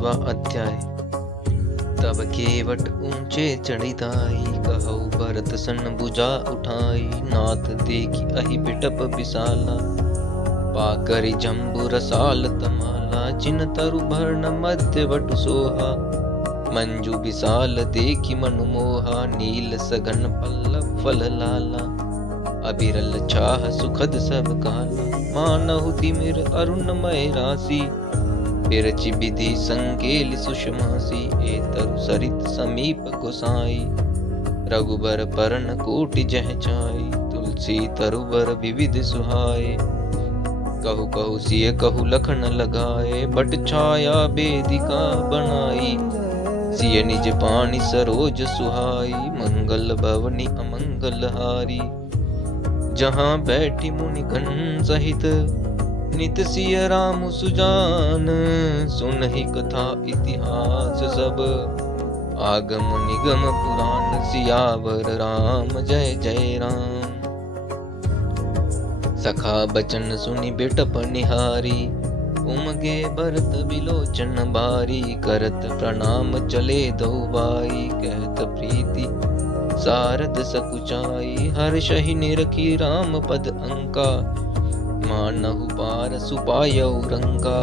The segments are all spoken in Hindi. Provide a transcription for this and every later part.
21वां अध्याय। तब केवट ऊंचे चढ़िताई, कहौ भरत सन भुजा उठाई। नाथ देखी अहि बिटप विशाला, पाकरि जम्बु रसाल तमाला। जिन तरु भर्ण मध्य वटु सोहा, मंजु विशाल देखी मनु मोहा। नील सघन पल्लव फल लाला, अबिरल छाह सुखद सब काला। मानहु तिमिर अरुणमय राशि, बिरचि विधि संकेल सुषमासी। ए तरु सरित समीप गोसाई, रघुबर परन कोटि जह चाई। तुलसी तरुबर विविध सुहाए, कहु कहु सिय कहु लखन लगाए। बट छाया बेदिका बनाई, सिय निज पानी सरोज सुहाई। मंगल भवनी अमंगल हारी, जहाँ बैठी मुनि गण सहित। नित सिय राम सुजान, सुनहि कथा इतिहास सब। आगम निगम पुराण, सियावर राम जय जय राम। सखा बचन सुनि बिटप निहारी, उमगे भरत बिलोचन बारी। करत प्रणाम चले दो बाई, कहत प्रीति सारद सकुचाई। हर्षहि निरखी राम पद अंका, मानहु पार सुपायउ रंका।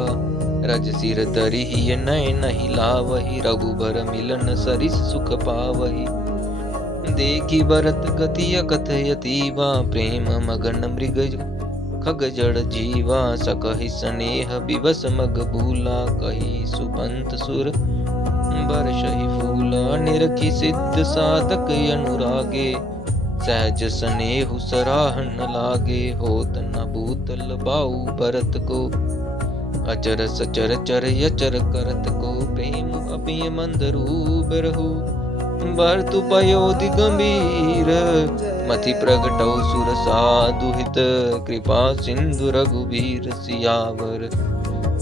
रज सिर धरिहि नयन हिलावहि, रघुबर मिलन सरिस सुख पावहि। देखी भरत गति अकथ यतीवा, प्रेम मगन मृग खग जड़ जीवा। सकहि स्नेह विवश मग भूला, कही सुबंत सुर बरषहि फूला। निरखि सिद्ध साधक अनुरागे, सहज स्नेहु सराहन लागे। होत न भूतल बाऊ भरत को, अचर सचर चर यचर करत को। प्रेम अपिय मंदरू बिरहु, भरतु पयोधि गंभीर। मति प्रगटौ सुर साधु हित, कृपा सिंधु रघुबीर। सियावर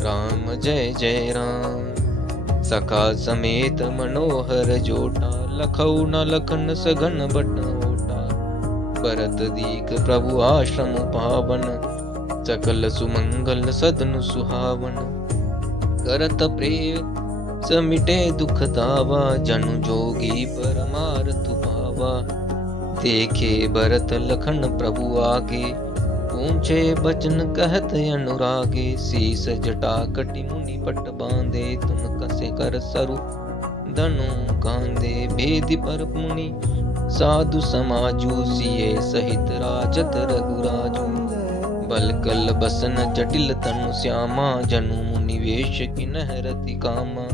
राम जय जय राम। सखा समेत मनोहर जोटा, लखऊ न लखन सघन बट ओटा। भरत दीख प्रभु आश्रम पावन, सकल सुमंगल सदनु सुहावन। करत प्रेम समिटे दुख दावा, जनु जोगी परमारथ पावा। देखे भरत लखन प्रभु आगे, पूछे बचन कहत अनुरागे। शीस जटा कटि मुनि पट बांधे, तुम कसे कर सरु धनु कांधे। भेदि पर मुनि साधु समाजु, सिए सहित राजत रघुराजु। बल कल बसन जटिल तनु श्यामा, जनु मुनि वेश किन्हरति कामा।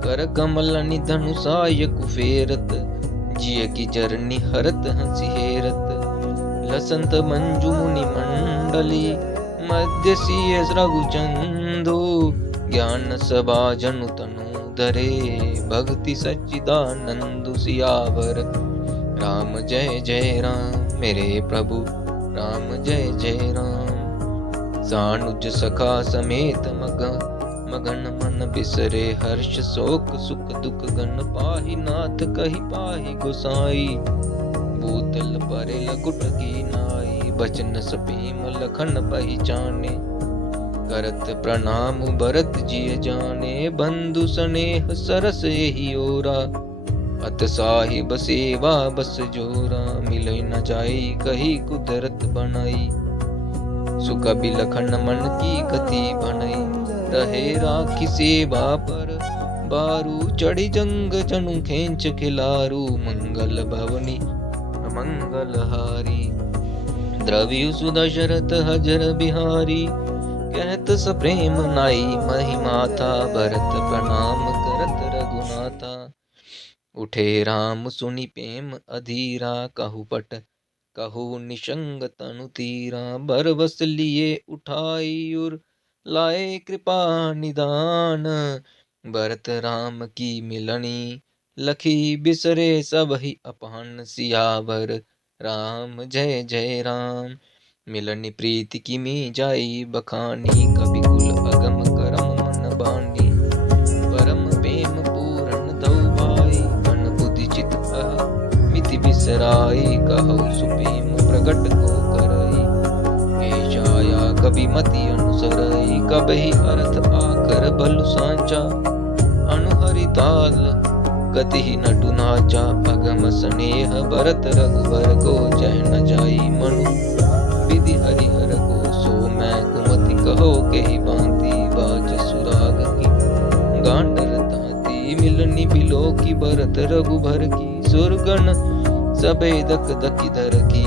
कर कमल निधनु साय कुफेरत, जिय की जरनी हरत हंसी हेरत। लसंत मंजु मुनि मंडली, मध्य सिय रघुचंदु। ज्ञान सभा जनु तनु धरे, भक्ति सच्चिदानंदु। सियावर राम जय जय राम, मेरे प्रभु राम जय जय राम। सानुज सखा समेत मगन मन बिसरे, हर्ष शोक सुख दुख गन पाहि। नाथ कहि पाहि गोसाई, भूतल परे लकुट की नाई। बचन सपीम लखन पहिचाने, करत प्रणाम भरत जिय जाने। बंधु स्नेह सरस एहि ओरा, अत साहिब सेवा बस जोरा। मिलै न जाई कही कुदरत बनाई, सुख बिलखन मन की गति बनई। रहे राखी सेवा पर बारू, चढ़ी जंग जनु खेंच खिलारू। मंगल भवनी अमंगल हारी, द्रव्यु सुदशरथ हजर बिहारी। कहत सप्रेम नाई महिमाता, भरत प्रणाम करत रघुनाथा। उठे राम सुनि प्रेम अधीरा, कहु पट कहु निशंग तनु तीरा। बरबस लिए उठाई उर, लाए कृपा निदान। भरत राम की मिलनी, लखी बिसरे सब ही अपान। सियावर राम जय जय राम, मिलनी प्रीति किमी जाई बखानी। कवि कुल अगम करम मन बानी, परम प्रेम पूरन दौ भाई। मन बुद्धि चित मिति बिसराई, कहु सुप्रीम प्रगट को करई। छाया कवि मति अनुसरई, कबहि अर्थ आकर बलु सांचा। काल कति नटु नाचा अगम स्नेह भरत रघुबर को जय न जाई मनु विधि हरिहर को सो मैं कुमति कहो के ही बांति बाज सुराग की गांडर ताती मिलनी बिलो की भरत रघुबर की सुरगण सबेदक दकिधर की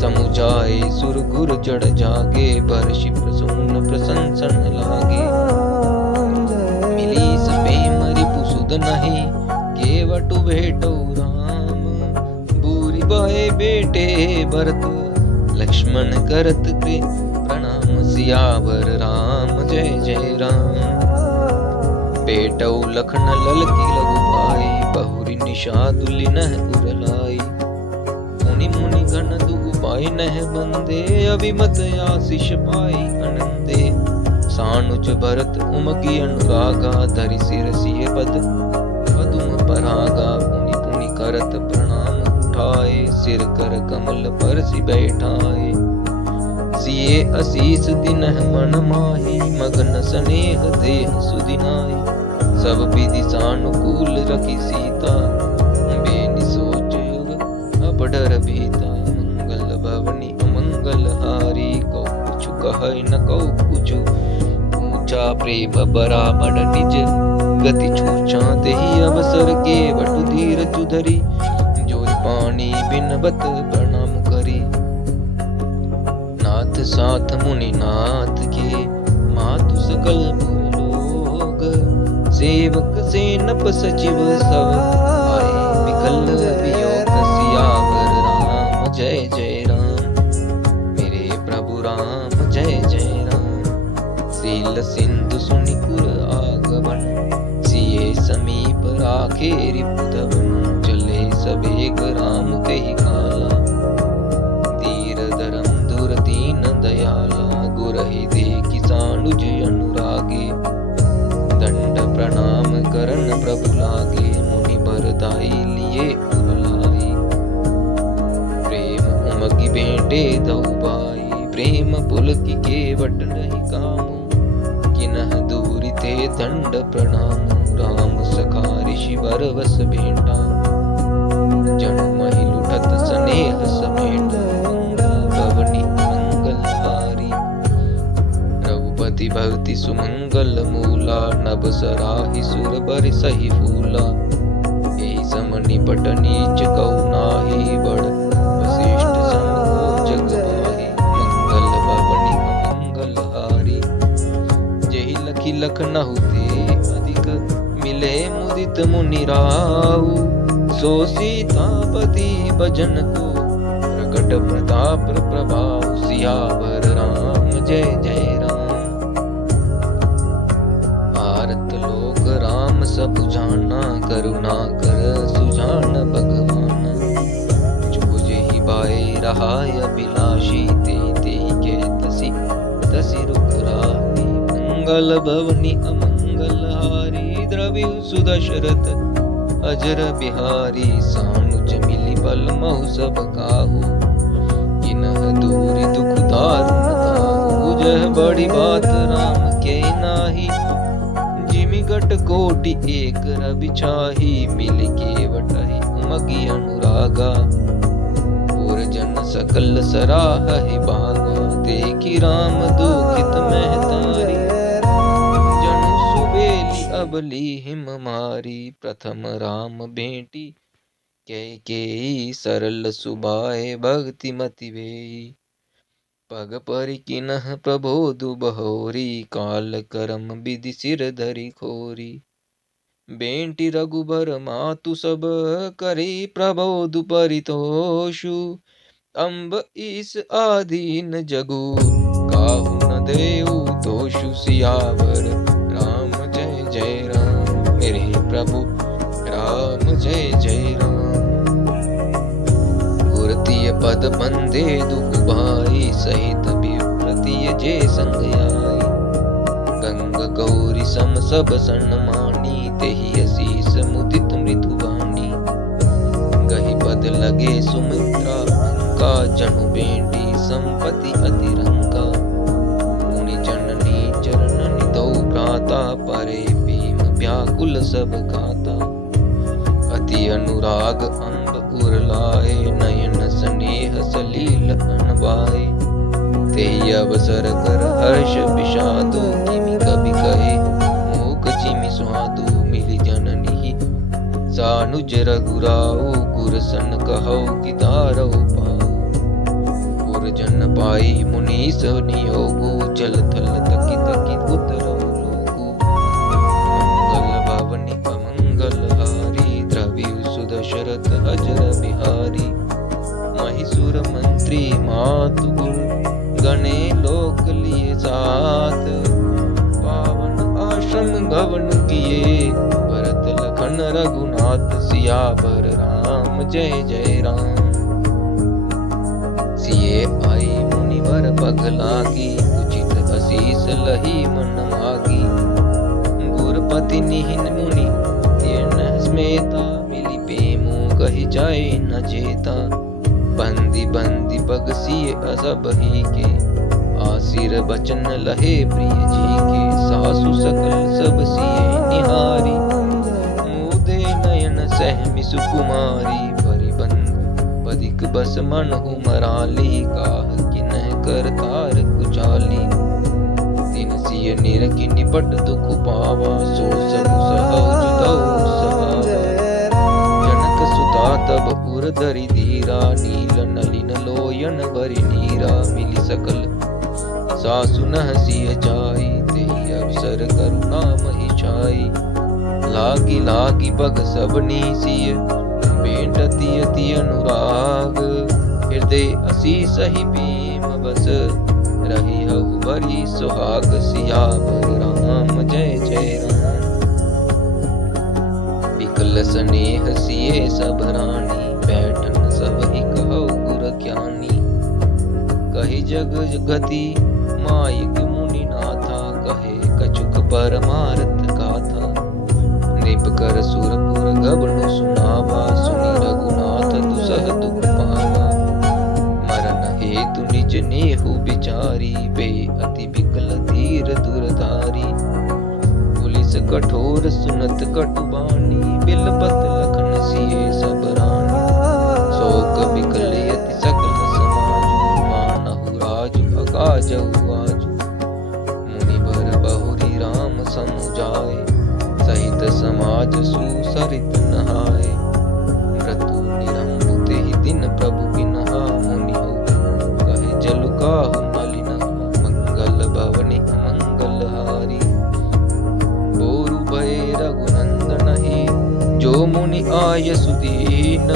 समुझाए सुरगुर जड़ जागे बरषि प्रसून प्रशंसन लागे मिली सपेम रिपुसुद नहीं केवटु भेटो राम बूरी बाए बेटे भरत लक्ष्मण करत के प्रणाम सियावर राम जय जय राम बेटौ लखन ललकी लघु भाई बहुरी निषादुली नह उरलाई मुनि मुनि घन दुगु पाई नह बंदे अभिमत आशीष पाई आनंदे सानुज भरत उमगी अनुरागा धरि सिर सिय पद पदुम परागा पुनि पुनि करत प्रणाम उठाए सिर कर कमल पर सि बैठाए सिए असीस दिनह मन माही मगन स्नेह देह सुदिनाई सब विधि सानुकूल रखी सीता बेनि सोच अब डर भीता मंगल भवनी अमंगल हारी कौ कुछ कह न कौ कुछ ऊंचा प्रेम बराबर निज गति छूछा तेहि अवसर के वटु धीर जुधरी जोरि पानी बिनवत प्रणाम करी नाथ साथ मुनि नाथ के मातु सकल लोग सेवक सेनप सचिव सब आए विकल वियोग सियावर राम जय जय राम मेरे प्रभु राम जय जय राम सील सिंधु सुनिपुर आगमन सिए समीप राखे रिपुतवन चले सबेग राम कही काला धीर धरम दूर दीन दयाला गुरहि दे किसानुज अनुरागे दंड प्रणाम करन प्रभु लागे मुनि बरदाई लिए उरलाई प्रेम उमगी बेटे दऊ भाई प्रेम पुलकी केवट नहीं कामो किनह दूरि ते दंड प्रणाम राम सखा ऋषि वर वस भेंटा जनु महि लुठत स्नेह समेट भवनी मंगल हारी रघुपति भक्ति सुमंगल मूला नभ सराहि सुर बर सही फूला एहि सम निपट नीच कऊ नाही बड़ वशिष्ठ सम को जग माही मंगल भवनी अमंगल हारी जेहि लखी लखनहु ते अधिक मिले मुदित मुनि राहु सो सीतापति भजन को प्रकट प्रताप प्रभाव सियावर राम जय जय राम भारत लोक राम सब जाना करुणा कर सुजान भगवान जो जेहि बाए रहाय अभिलाषी ते के तसी तसी रुख राही मंगल भवनी अमंगल हारी द्रवि सुदशरथ अजर बिहारी सानुज मिली बल महु सब काहू किनह दूरि दुख दारुण ताहू बुझह बड़ी बात राम के नाही जिमि गट कोटि एक रवि छाही मिल के वटहि उमगी अनुरागा पुर जन सकल सराहहि बागा देखि राम दुखित महतारी अबली हिम मारी प्रथम राम भेंटी कैकेयी सरल सुबाए भक्ति मति वेई पग परि किनह प्रबोधु बहोरी काल करम विधि सिर धरि खोरी बेंटी रघुबर मातु सब करी प्रबोधु परितोषु अम्ब ईस आधीन जगु काहु न देउ दोषु सियावर राम जय जय राम मेरे प्रभु राम जय जय राम गुरतीय पद बंदे दुख भाई सहित विप्रतीय जे संग आई गंग गौरी सम सब सन्मानी तेहि असीस मुदित मृदुवानी गहि पद लगे सुमित्रा का जनु बेटी संपत्ति अतिरंगा मुनि जननी चरणनि दो भ्राता परे भीम व्याकुल सब गाता अति अनुराग अम्ब उर लाए, नयन स्नेह सलील अनवाए। तेहि अवसर कर हर्ष विषादु, किमि कवि कहे मूक जिमि स्वादु। मिली जननी सानुज रघुराऊ, गुर सन कहौ कि दारौ पाऊ। गुर जन पाई मुनीस नियोगु, जल थल तकी तकी उतरौ लोगु। मंगल भवनि अमंगल हारी, द्रविउ सुदशरथ अजर बिहारी। महिषुर मंत्री मातु गुर, गणे लोक लिए साथ। पावन आश्रम गवन किए, भरत लखन रघुनाथ। सियावर राम जय जय राम। सिए आई मुनिवर पग लागी, उचित असीस लही मन मागी। गुरपति निहिन मुनि ये न स्मेता, मिली पेमु कहि जाए न जेता। बंदी बंदी पग सिए असब ही के, आसिर बचन लहे प्रिय जी के। सासु सकल सब सिए निहारी, मुदे नयन सहमि सुकुमारी। परिबंद बदिक बस मनहु मराली, काह किन्ह कर तार कुचाली। दिन सिय निरखि निपट दुख पावा, सो सब सहौ जुदौ सहावा। जनक सुता तब उर धरि धीरा, नील नलिन लोयन भरि नीरा। मिली सकल सासु नह सिय जाई, तेहि अवसर करुणा महि छाई। लागी लागी पग सबनी सिय, भेंटति अति अनुराग। हृदय असीस ही प्रेम बस, रही हऊ बड़ी सुहाग। सियावर राम जय जय राम। विकल स्नेह सिए सब रानी, बैठन सब ही कहौ गुर ज्ञानी। कहि जग गति मायक मुनि नाथा, कहे कछुक परमार्थ गाथा। नृप कर सुरपुर गबनु सुनावा, सुनि रघुनाथ दुसह दुख पावा। मरण हेतु निज नेहु बिचारी, बे अति विकल धीर दुरधारी। पुलिस कठोर सुनत कटुबानी, बिलपत लखन सिए सब रानी। शोक विकल यति सकल समाजु, मानहु राजु अकाजउ आजु। मुनिवर बहुरी राम समुझाए, सहित समाज सुसरित नहाए। मृत्यु निरंबु तेहि दिन प्रभु किन्हा, मुनि हो कहे जलु काहु नलिनहा। मंगल भवनि अमंगल हारी, बोरु भय रघुनंदन हे। जो मुनि आय सुदीन,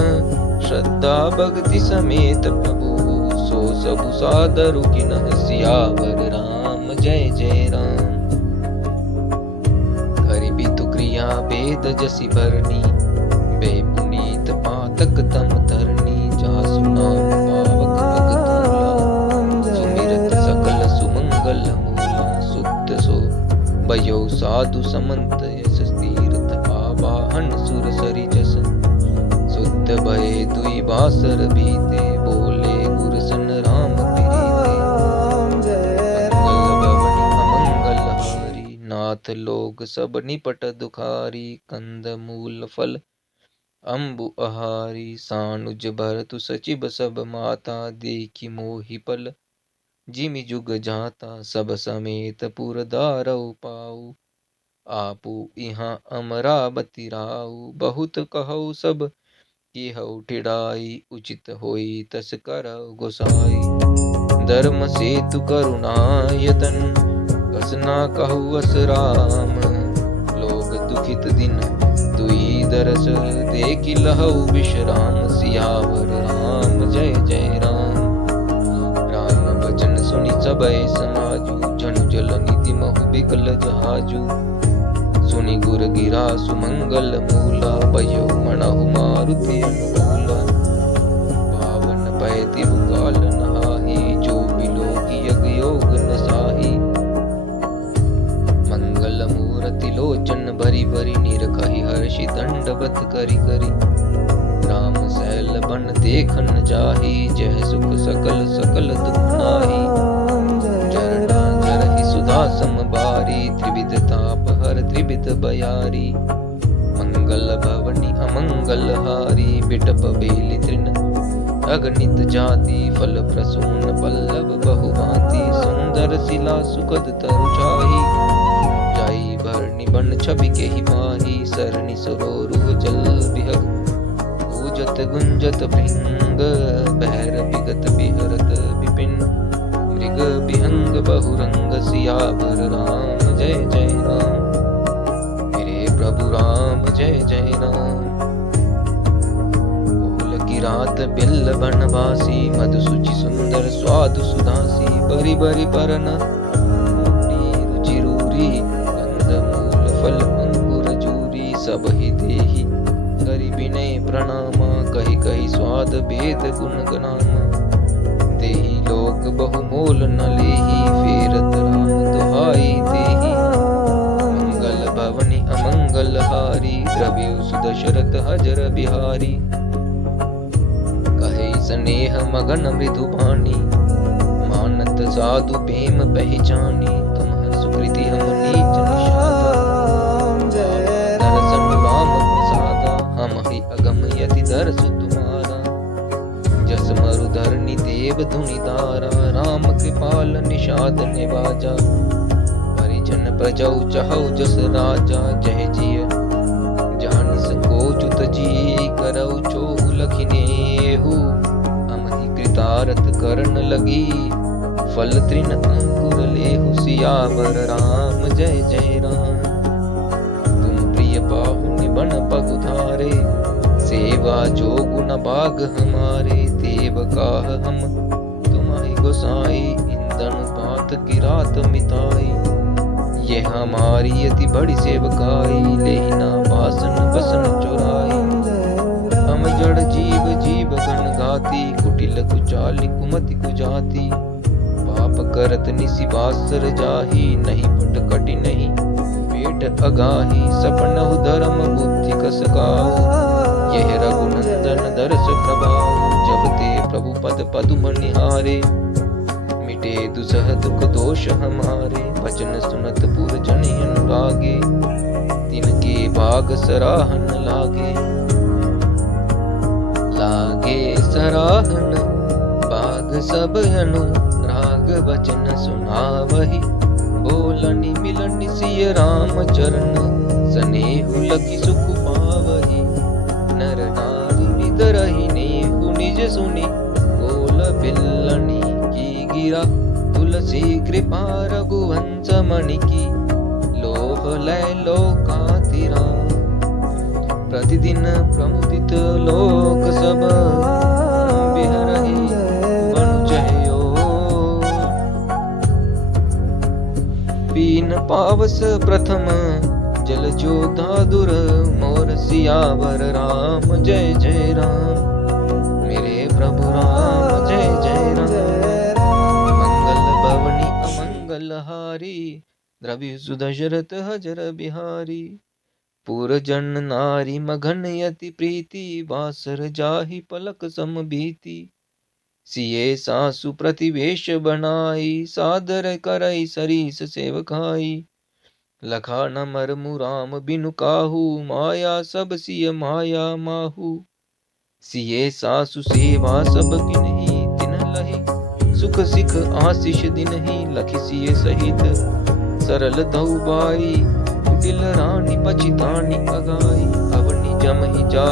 श्रद्धा भक्ति समेत प्रभु। सो सबु सादरु किन्ह, सियावर राम जय जय राम। क्रिया वेद जसि भरनी, बे पुनीत पातक तम धरनी। जासु नाम पावक भगतूला, सुमिरत सकल सुमंगल मूला। सुत सो भयो साधु समंत यस, तीर्थ आवाहन सुर सरि जस। सुत भय दुई बासर बीते, बोले गुर सन राम प्रीते। मंगल भवनि अमंगल हारी, नाथ लोग सब निपट दुखारी। कंद मूल फल अम्बु आहारी, सानुज भरतु सचिब सब माता। देखि मोहि पल जिमि जुग जाता, सब समेत पुर दारौ पाऊ। आपु इहाँ अमरावती राऊ, बहुत कहौ सब किहौ ठिड़ाई। उचित होई तस करौ गोसाई, धर्म सेतु करुणायतन। कस ना कहु अस राम, लोग दुखित दिन दुई दरस। देखि लहौ विश्राम, सियावर राम जय जय राम। राम बचन सुनि सबय समाजु, जनु जल निधि महु बिकल जहाजु। सुनि गुर गिरा सुमंगल मूला, भयो मनहु मारुति अनुकूला। पावन पय तिहु काल नहाहि, जो बिलोकि यग योग न साहि। मंगल मूरति लोचन भरि भरि, निरखहि हर्षि दंडवत करि करि। राम सैल बन देखन जाहि, जह सुख सकल सकल दुख नाहि। चरणा जरहि सुधा समबारी, त्रिविध ताप हर त्रिविध बयारी। मंगल मंगल भवनी अमंगल हारी बिटप बेली तृण अगणित जाति फल प्रसून पल्लव बहुभांति सुंदर शिला सुखद तरु जाई भरणी बन छवि के ही माही सरणी सरोरुह जल बिहग पूजत गुंजत भृंग बहर विगत बिहरत विपिन मृग विहंग बहुरंग सियावर राम जय जय राम मेरे प्रभु राम जय जय राम। कोल की रात बिल्ल बनवासी मधुसुचि सुंदर स्वादु सुधासी बरी बरी परन रुचि रूरी गंध मूल फल अंकुर जूरी सब ही देही करि विनय प्रणामा कही कही स्वाद भेद गुण गनामा देही लोक बहु मोल न लेही फेरत राम दुहाई देही मंगल भवनी अमंगल हारी द्रव्य सुदशरथ हजर बिहारी कहे स्नेह मगन मृदु बानी मानत साधु प्रेम पहचानी तुम सुकृति हम नीच निषादा दर्शन राम प्रसादा हम ही अगम यति दर्श तुम्हारा जस मरु धरणी देव धुनि दारा राम कृपाल निषाद निवाजा परिजन प्रजौ चहौ जस राजा जय जिय जानि संकोचुत जी करौ चोहु लखिनेहु अमहि कृतारथ करण लगी फल तृण अंकुर लेहु सियावर राम जय जय राम। तुम प्रिय पाहुन बन पगुधारे सेवा जो गुण भाग हमारे देव काह हम तुम्हारी गोसाई इंदन पात की रात मिताई ये हमारी यति बड़ी सेवकाई लेना बासन बसन चुराई हम जड़ जीव जीव गण घाती कुटिल कुचाली कुमति कुजाती पाप करत निसी बासर जाही नहीं पट कटि नहीं पेट अगाही सपन धर्म बुद्धि कस गाओ यह रघुनंदन दर्श प्रभाव जब ते प्रभु पद पदुम निहारे मिटे दुसह दुख दोष हमारे भजन सुनत पुर जन अनुरागे तिनके भाग सराहन लागे सराहन भाग सब अनुराग वचन सुनावही बोलनि मिलनि सिय राम चरण स्नेहु लखि सुख पावही नर नारी निदरहि नेहु निज सुनि गोल बिल्लनि की गिरा तुलसी कृपा रघुवंश मणि की लोह लय लोकातिरा प्रतिदिन प्रमुदित लोक सब बिहरहि बनु जयो पीन पावस प्रथम जल जोधाधुर मोर सियावर राम जय जय राम मेरे प्रभु राम जय जय राम। मंगल भवनी अमंगल हारी द्रव्य सुदशरथ हजर बिहारी पुर जन नारी मघन यति प्रीति बासर जाहि पलक सम भीति सिये सासु प्रतिवेश बनाई सादर करई सरीस सेवकाई लखा न मरमु राम बिनु काहू माया सब सिय माया माहू सिये सासु सेवा सब किन्ही तिन लही सुख सिख आशीष दिनहि लखि सिय सहित सरल धौ बाई कुटिल रानी पचितानी अगाई अवनि जमहि जा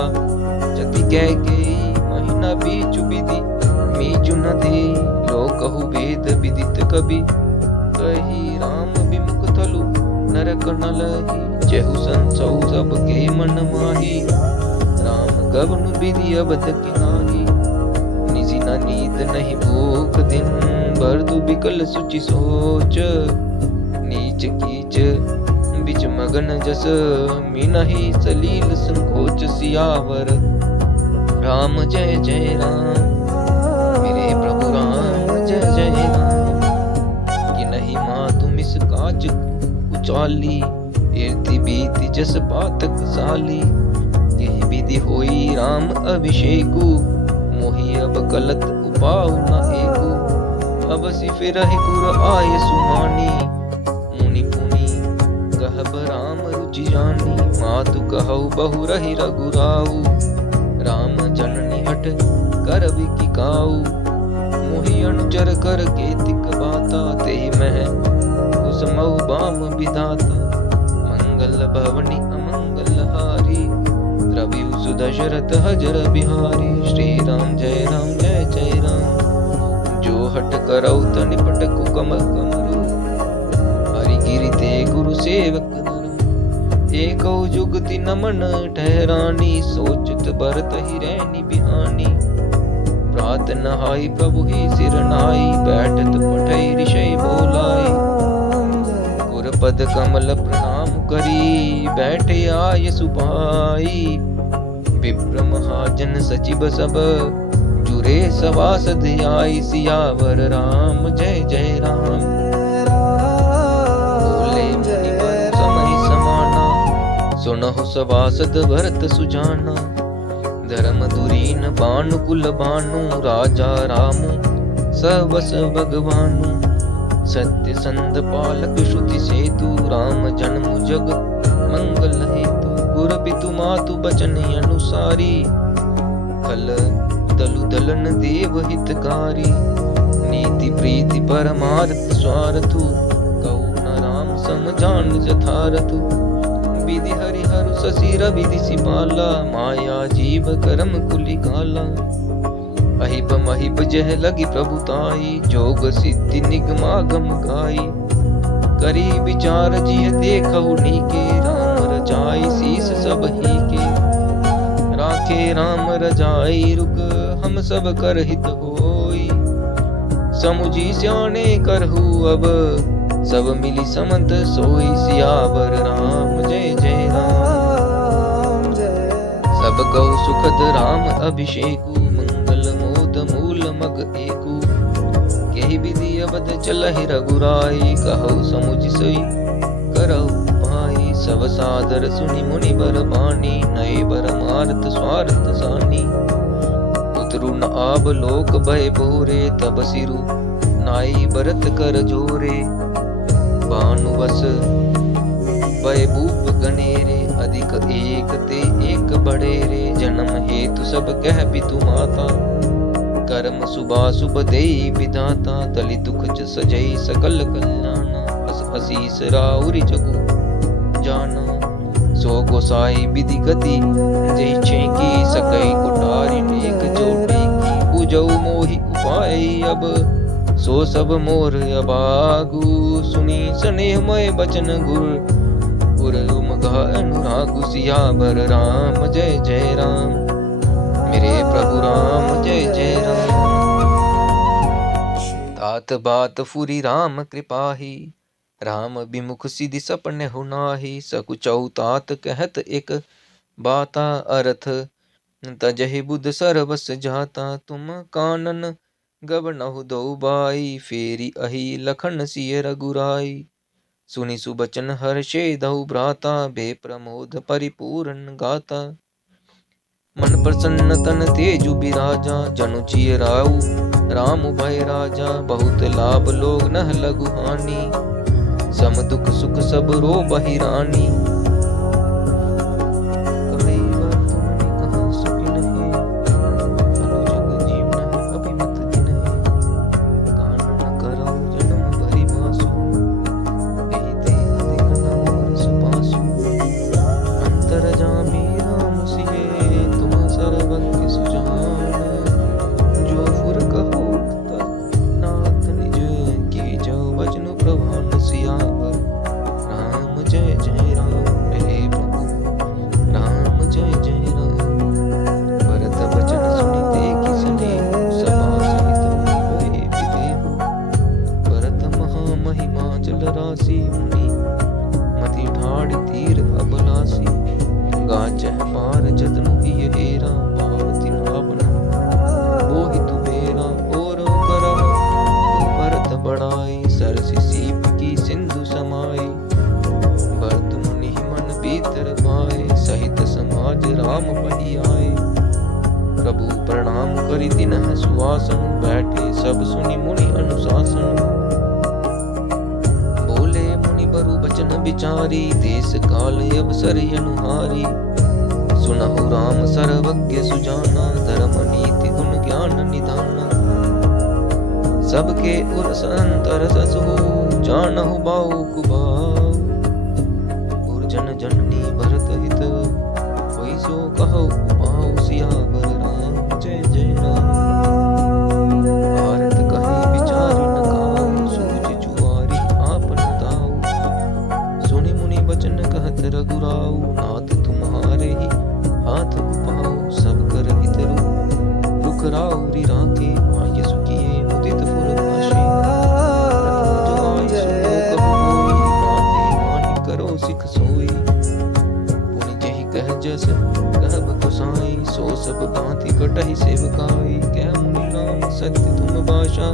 जति कैकेयी महीना बीचु विधि मीचु न दे लोकहु वेद विदित कवि कही राम विमुख थलु नरक न लही जेहु संसौ सब के मन माही राम गवन विधि अवध की नाही निजी न नींद नहीं भूख दिन भर दु बिकल सुचि सोच नीच कीच बिच मगन जस मीनहि सलील संकोच सियावर राम जय जय राम मेरे प्रभु राम जय जय राम कि नहीं माँ तुम इस काज कुचाली कीर्ति बीति जस पातक साली यही विधि होई राम अभिषेकु मोहि अब गलत उपाउ न एकु अब सिफिर गुर आय सुमानी मुनि पुनि कहब राम रुचि सोचि जानी। मातु कहु बहु रहि रघुराऊ, राम जननी हठ कर बिकि काऊ। मोहि अनुचर कर केतिक बाता, तेहि मह कुसमऊ बाम विधाता। मंगल भवनि अमंगल हारी, रविउ सुदशरथ हजर बिहारी। श्री राम जय जय राम, जो हठ करऊ तनिपट कुकम कमरु। हरि गिरि ते गुरु सेवक धरम, एकौ जुगति नमन ठहरानी। सोचत भरत ही रैनी बिहानी, प्रात नहाई प्रभु ही सिर नाई। बैठत पठई ऋषि बोलाई, गुरपद कमल प्रणाम करी। बैठे आय सुभाई, विप्र महाजन सचिव सब। जुरे सभासद आई, सियावर राम जय राम। बोले मुनिवर समय समाना, सुनहु सभासद भरत सुजाना। धर्म धुरीन बानुकुल बानु, राजा रामु सबस भगवानु। सत्य संध पालक श्रुति सेतु, राम जन्म जग मंगल हेतु। गुर पितु मातु बचन अनुसारी, खल दलु दलन देव हितकारी। नीति प्रीति परमार्थ स्वार्थु, कहु न राम समझान जथारथु। विधि हरिहरु शशि रवि दिशिपाला, माया जीव करम कुलि काला। अहिब महिब जह लगी प्रभुताई, जोग सिद्धि निगमागम गाई। करी विचार जिय देखऊ नीके, राम रजाई शीस सब ही के। राखे राम रजाई रुक, हम सब कर हित होई। समुझी स्याने करहु अब, सब मिली समंत सोई। सियावर राम जय राम। सब गौ सुखद राम अभिषेकु, मंगल मोद मूल मग एकु। केहि विधि अबद चलहि रघुराई, कहु समुझ सोई करहु पाई। सब सादर सुनि मुनि बर बानी, नए बर मारत स्वार्थ सानी। उतरु न आब लोक भय बोरे, तब सिरु नाई बरत कर जोरे। भानुवस भय भूप गनेरे, अधिक एक ते एक बड़ेरे। जन्म हेतु सब कह पितु माता, कर्म शुभाशुभ देई विधाता। तलि दुख सजई सकल कल्याणा, असीस राउरि जगु जाना। सो गोसाई विधि गति जय छेकी, सकई कुटारी टेक चोटी की। पूजऊ मोहि उपाय अब, सो सब मोर अभागु। सुनी स्नेहमय बचन गुर, उर उमगा अनुरागु। सियावर राम जय राम, मेरे प्रभु राम जय राम। तात बात फुरी राम कृपाही, राम विमुख सिधि सपने हुनाही। सकुचौ तात कहत एक बाता, अर्थ तजहि बुध सरवस जाता। तुम कानन गबनहु दो बाई, फेरी अहि लखन सिय रघुराई। सुनि सुबचन हर्षे दहु भ्राता, बे प्रमोद परिपूर्ण गाता। मन प्रसन्न तन तेजु बिराजा, जनु जिय राउ राम भय राजा। बहुत लाभ लोग नह लघु हानि, सम दुख सुख सब रो बहिरानी। सुहासन बैठे सब सुनि मुनि अनुशासन। बोले मुनि बरु बचन विचारी, देश काल अवसर अनुहारी। सुनहु राम सर्वज्ञ सुजाना, धर्म नीति गुण ज्ञान निधाना। सबके उर संतर ससु, जानहु बाऊ कुबाऊ। उर जन जननी भरत हित, होई सो कहो पाऊ। सियावर राम जय जय राम। भारत कहे विचार न काऊ, सूझ जुआरी आपन दाऊ। सुनि मुनि बचन कहत रघुराऊ, नाथ तुम्हारे ही हाथ पाऊ। सब कर हित रुख राउरी राखे, आय सुखिए मुदित फुल भाषे। जो आय सो कब कोई, माते मानि करो सिख सोई। पुनि जेहि कह जस कहब गोसाई, सो सब भांति कटहि सेवकाई। कह मुनि राम सत्य तुम भाषा,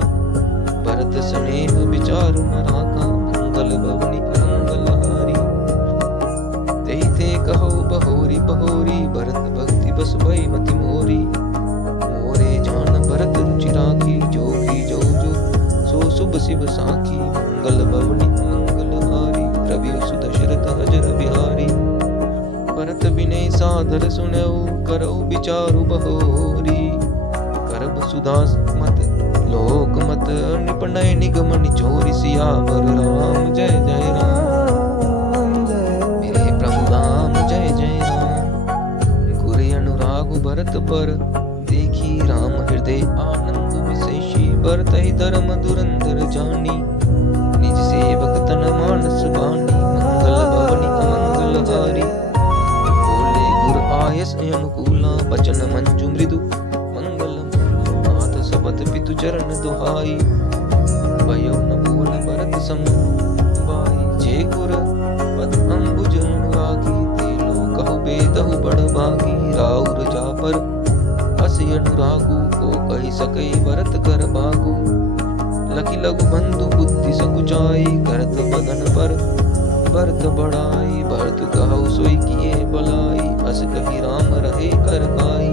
भरत स्नेह विचार न राखा। मंगल भवनि अमंगल हारी, तेहि ते कहो बहोरी बहोरी। भरत भक्ति बस भई मति मोरी, मोरे जान भरत रुचि राखी। जोगी जो सो शुभ शिव साखी। मंगल भवनि अमंगल हारी, रवि सुत दशरथ अजर बिहारी। भरत विनय सादर सुनऊ, करऊ विचारु बहोरी। करब सुधा मत लोक मत, निपनय निगम निचोरी। सियावर राम जय जय राम। मेरे प्रभु राम जय जय राम। गुर अनुराग भरत पर, देखी राम हृदय आनंद विशेषी। भरत ही धर्म धुरंधर जानी, निज सेवक तन मानस बानी। मंगल भवनि अमंगल हारी, बोले गुर आयस अनुकूला। बचन मंजु मृदु मंगल मूला, नाथ सपथ पितु चरण दुहाई। भयो न भूल भरत सम भाई, जे गुर पद अम्बुज अनुरागी। ते लो कहु बेदहु बड़ भागी, राउर जा पर हसि अनुरागु। को कहि सकै भरत कर बागु, लखि लघु बंधु बुद्धि सकुचाई। करत बदन पर भरत बढ़ाई, भरत कहु सोई किए भलाई। अस कहि राम रहे कर काई,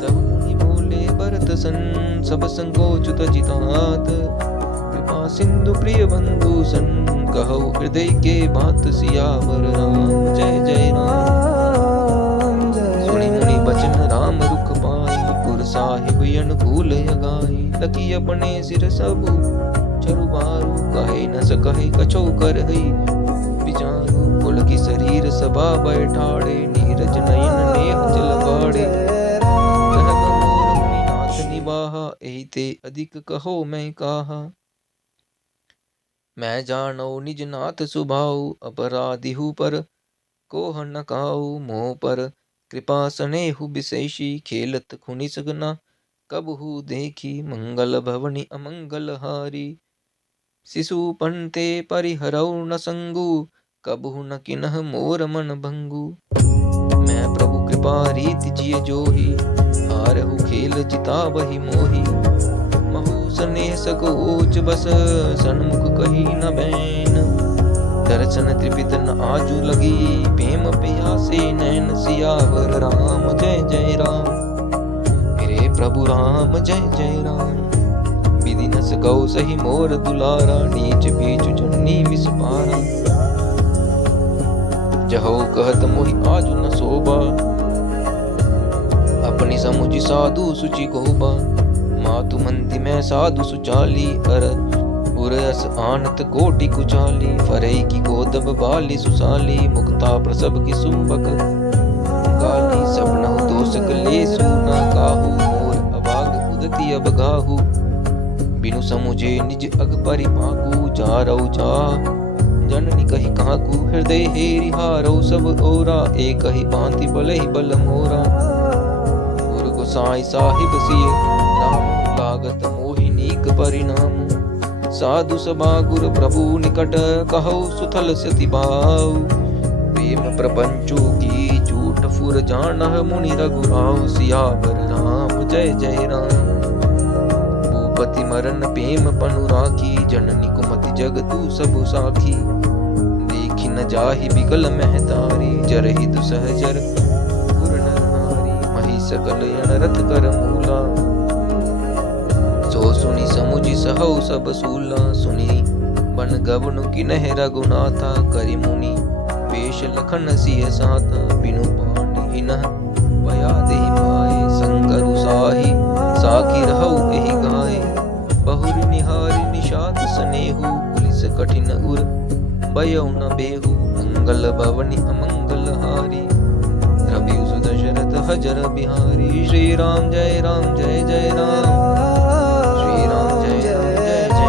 तब मुनि बोले भरत सन। सब संकोच तजि तात, कृपा सिंधु प्रिय बंधु सन। कहु हृदय के बात, सियावर राम जय जय राम। सुनि मुनि बचन राम रुख पाई, गुर साहिब अनुकूल अगाई। लखी अपने सिर सबु चरुबारू, कहे न सकहि कछो करहि विचारू। पुलकी शरीर सभा बैठाड़े, नीरज नयन नेह जल बाड़े। कहब मोर मुनिनाथ निवाहा, एहि ते अधिक कहो मैं काहा। मैं जानो निज नाथ सुभाऊ, अपराधिहु पर कोह न काऊ। मोह पर कृपा स्नेहु विशेषी, खेलत खुनि सगना कबहु देखी। मंगल भवनि अमंगल हारी, शिशु पंते परिहरऊ न संगु। कबहु न किन्ह मोर मन भंगु। मैं प्रभु कृपा रीति जिय जोही, हारहु खेल जितावहि मोही। महु स्नेह सकोच बस, सन्मुख कही न बैन। दर्शन त्रिपित न आजु लगी, प्रेम प्यासे नैन। सियावर राम जय जय राम। मेरे प्रभु राम जय जय राम। विधि न सकौ सही मोर दुलारा, नीच बीच जन्नी मिस पारा। जहो कहत मोहि आजु न शोभा, अपनी समुझ साधु सुचि गोबा। मातु मंति में साधु सुचाली, अर उरस आनत कोटि कुचाली। फरई की गोदब बाली सुसाली, मुक्ता प्रसव की सुंबक गाली। सबनहु दोष कलेसु न काहू, मोर अभाग उदति अब गाहू। बिनु समुझे निज अग परिपाकू, जारऊ जा जननी कहि काकू। हृदय हेरि हारऊ सब ओरा, एक ही भांति बलहि बल मोरा। गुर गोसाई साहिब सिय राम, लागत मोहि नीक परिणाम। साधु सभा गुर प्रभु निकट, कहु सुथल सति बाऊ। प्रेम प्रपंचु की झूठ फुर जानह, मुनि रघुराऊ। सियावर राम जय जय राम। भूपति मरन प्रेम पनु राखी, जननी कुमति जगतु सबु साखी। देखि न जाहि बिकल महतारी, जरहि दुसहजर गुर नर नारी। मही सकल अनरथ कर मूला, सो सुनि समुझि सहौ सब सूला। सुनि बन गवनु किन्ह रघुनाथा, करि मुनि वेश लखन सिय साथा, बिनु पानी इनह पया देहि पाए, संकरु साही साखी रहु एहि गाए, बहुरि निहारि निषाद सनेहु, पुलिस कठिन उर बयउ न बेहु, मंगल भवनि अमंगल हारी, रवि सुदशरथ हजर बिहारी, श्री राम जय जय राम, श्री राम जय जय राम।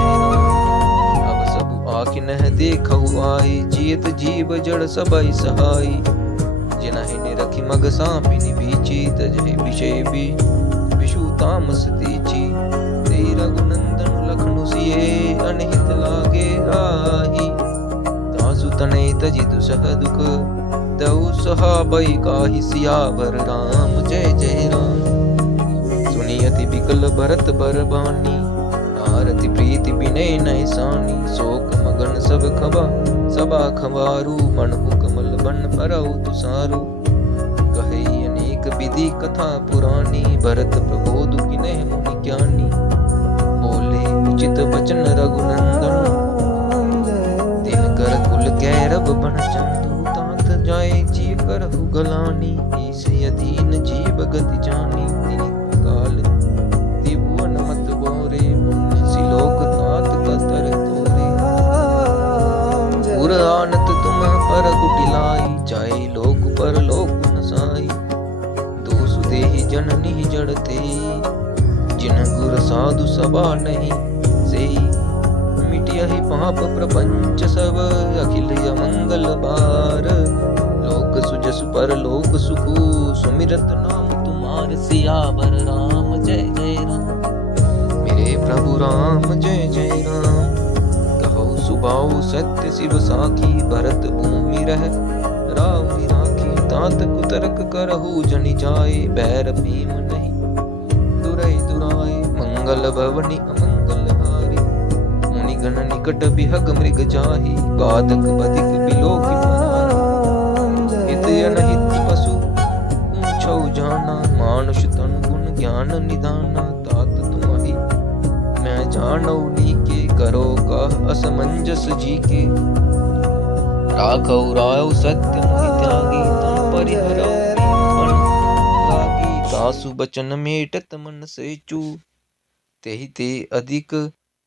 अब सब आखिनह देखउ आई, जियत जीव जड़ सबई सहाई, जिनहि निरखि मग सापिनि बीची, तजहि विषय विषु तामस तीची, तेहि रघुनंदन लखनु सिए, अनहित लागे राही, तासु तनय तजि दुसह दुख, दऊ सहाबई काहि सियावर राम जय राम। सुनियति बिकल भरत बर बानी, आरति प्रीति बिनय नय सानी, शोक मगन सब खबा सबा खबारू, मनहु कमल बन परौ तुसारू, कहे अनेक विधि कथा पुरानी, भरत प्रबोध किन्ह मुनि ज्ञानी, बोले उचित वचन रघुनंदन, तिन कर कुल कैरव बन चंदु, तात जाए जी करहु गलानी, ईस अधीन जीव गति जानी, तिनि काल त्रिभुवन मत बोरे, पुण्य सिलोक तात कतर तोरे, पुर आनत तुम पर कुटिलाई, जाए लोक पर लोक नसाई, दोष देहि जननी जड़ते, जिन गुर साधु सभा नहीं सेई, मिटियहि पाप प्रपंच सब, अखिल अमंगल बार, लोक सुजसु पर लोक सुखु, सुमिरत नाम तुम्हार सियावर राम जय राम। मेरे प्रभु राम जय राम, कहो सुबाऊ सत्य शिव साखी, भरत भूमि रह रावि राखी, तात कुतरक करहु जनि जाए, बैर भीम नहीं दुरई दुराए, मंगल भवनि अमंगल हारी, मुनिगण निकट बिहग मृग जाहि, बाधक बधिक बिलोक पराई, हित अनहित पशु पूछौ जाना, मानुष तनु गुण ज्ञान निधाना, तात तुम्हि मैं जानौ नीके, करो कह असमंजस जी के, राखौ रायौ सत्य मोहि त्यागी, तन परिहरौ दीन लागी, तासु बचन मेटत मन सेचु, तेहि ते अधिक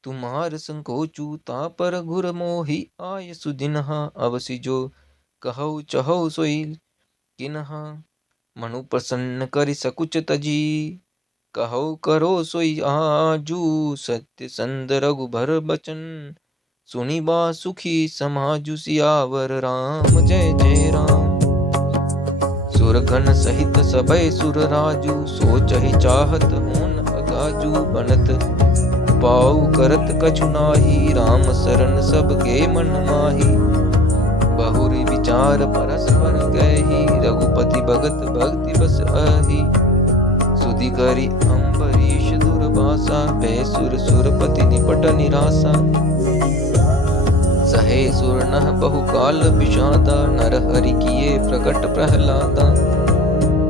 तुम्हार संकोचु, ता पर घुर मोहि आय सुदिनहा, अवसि जो कहौ चहौ सोई किन्हा, मनु प्रसन्न करि सकुच तजी, कहौ करो सोई आजू, सत्य संद रघुबर बचन, सुनि बा सुखी समाजु, सियावर राम जय राम। सुरगण सहित सबय सुर राजू, सोचहि चाहत होन अगाजू, बनत पाऊ करत कछु नाही, राम शरण सबके मन माही, बहुरि विचार परस्पर गहि, रघुपति भगत भक्ति बस आही, सुधि करि अम्बरीश दुर्वासा, भय सुर सुरपति निपट निरासा, सहे सुर नह बहुकाल विषादा, नर हरि किए प्रकट प्रहलादा,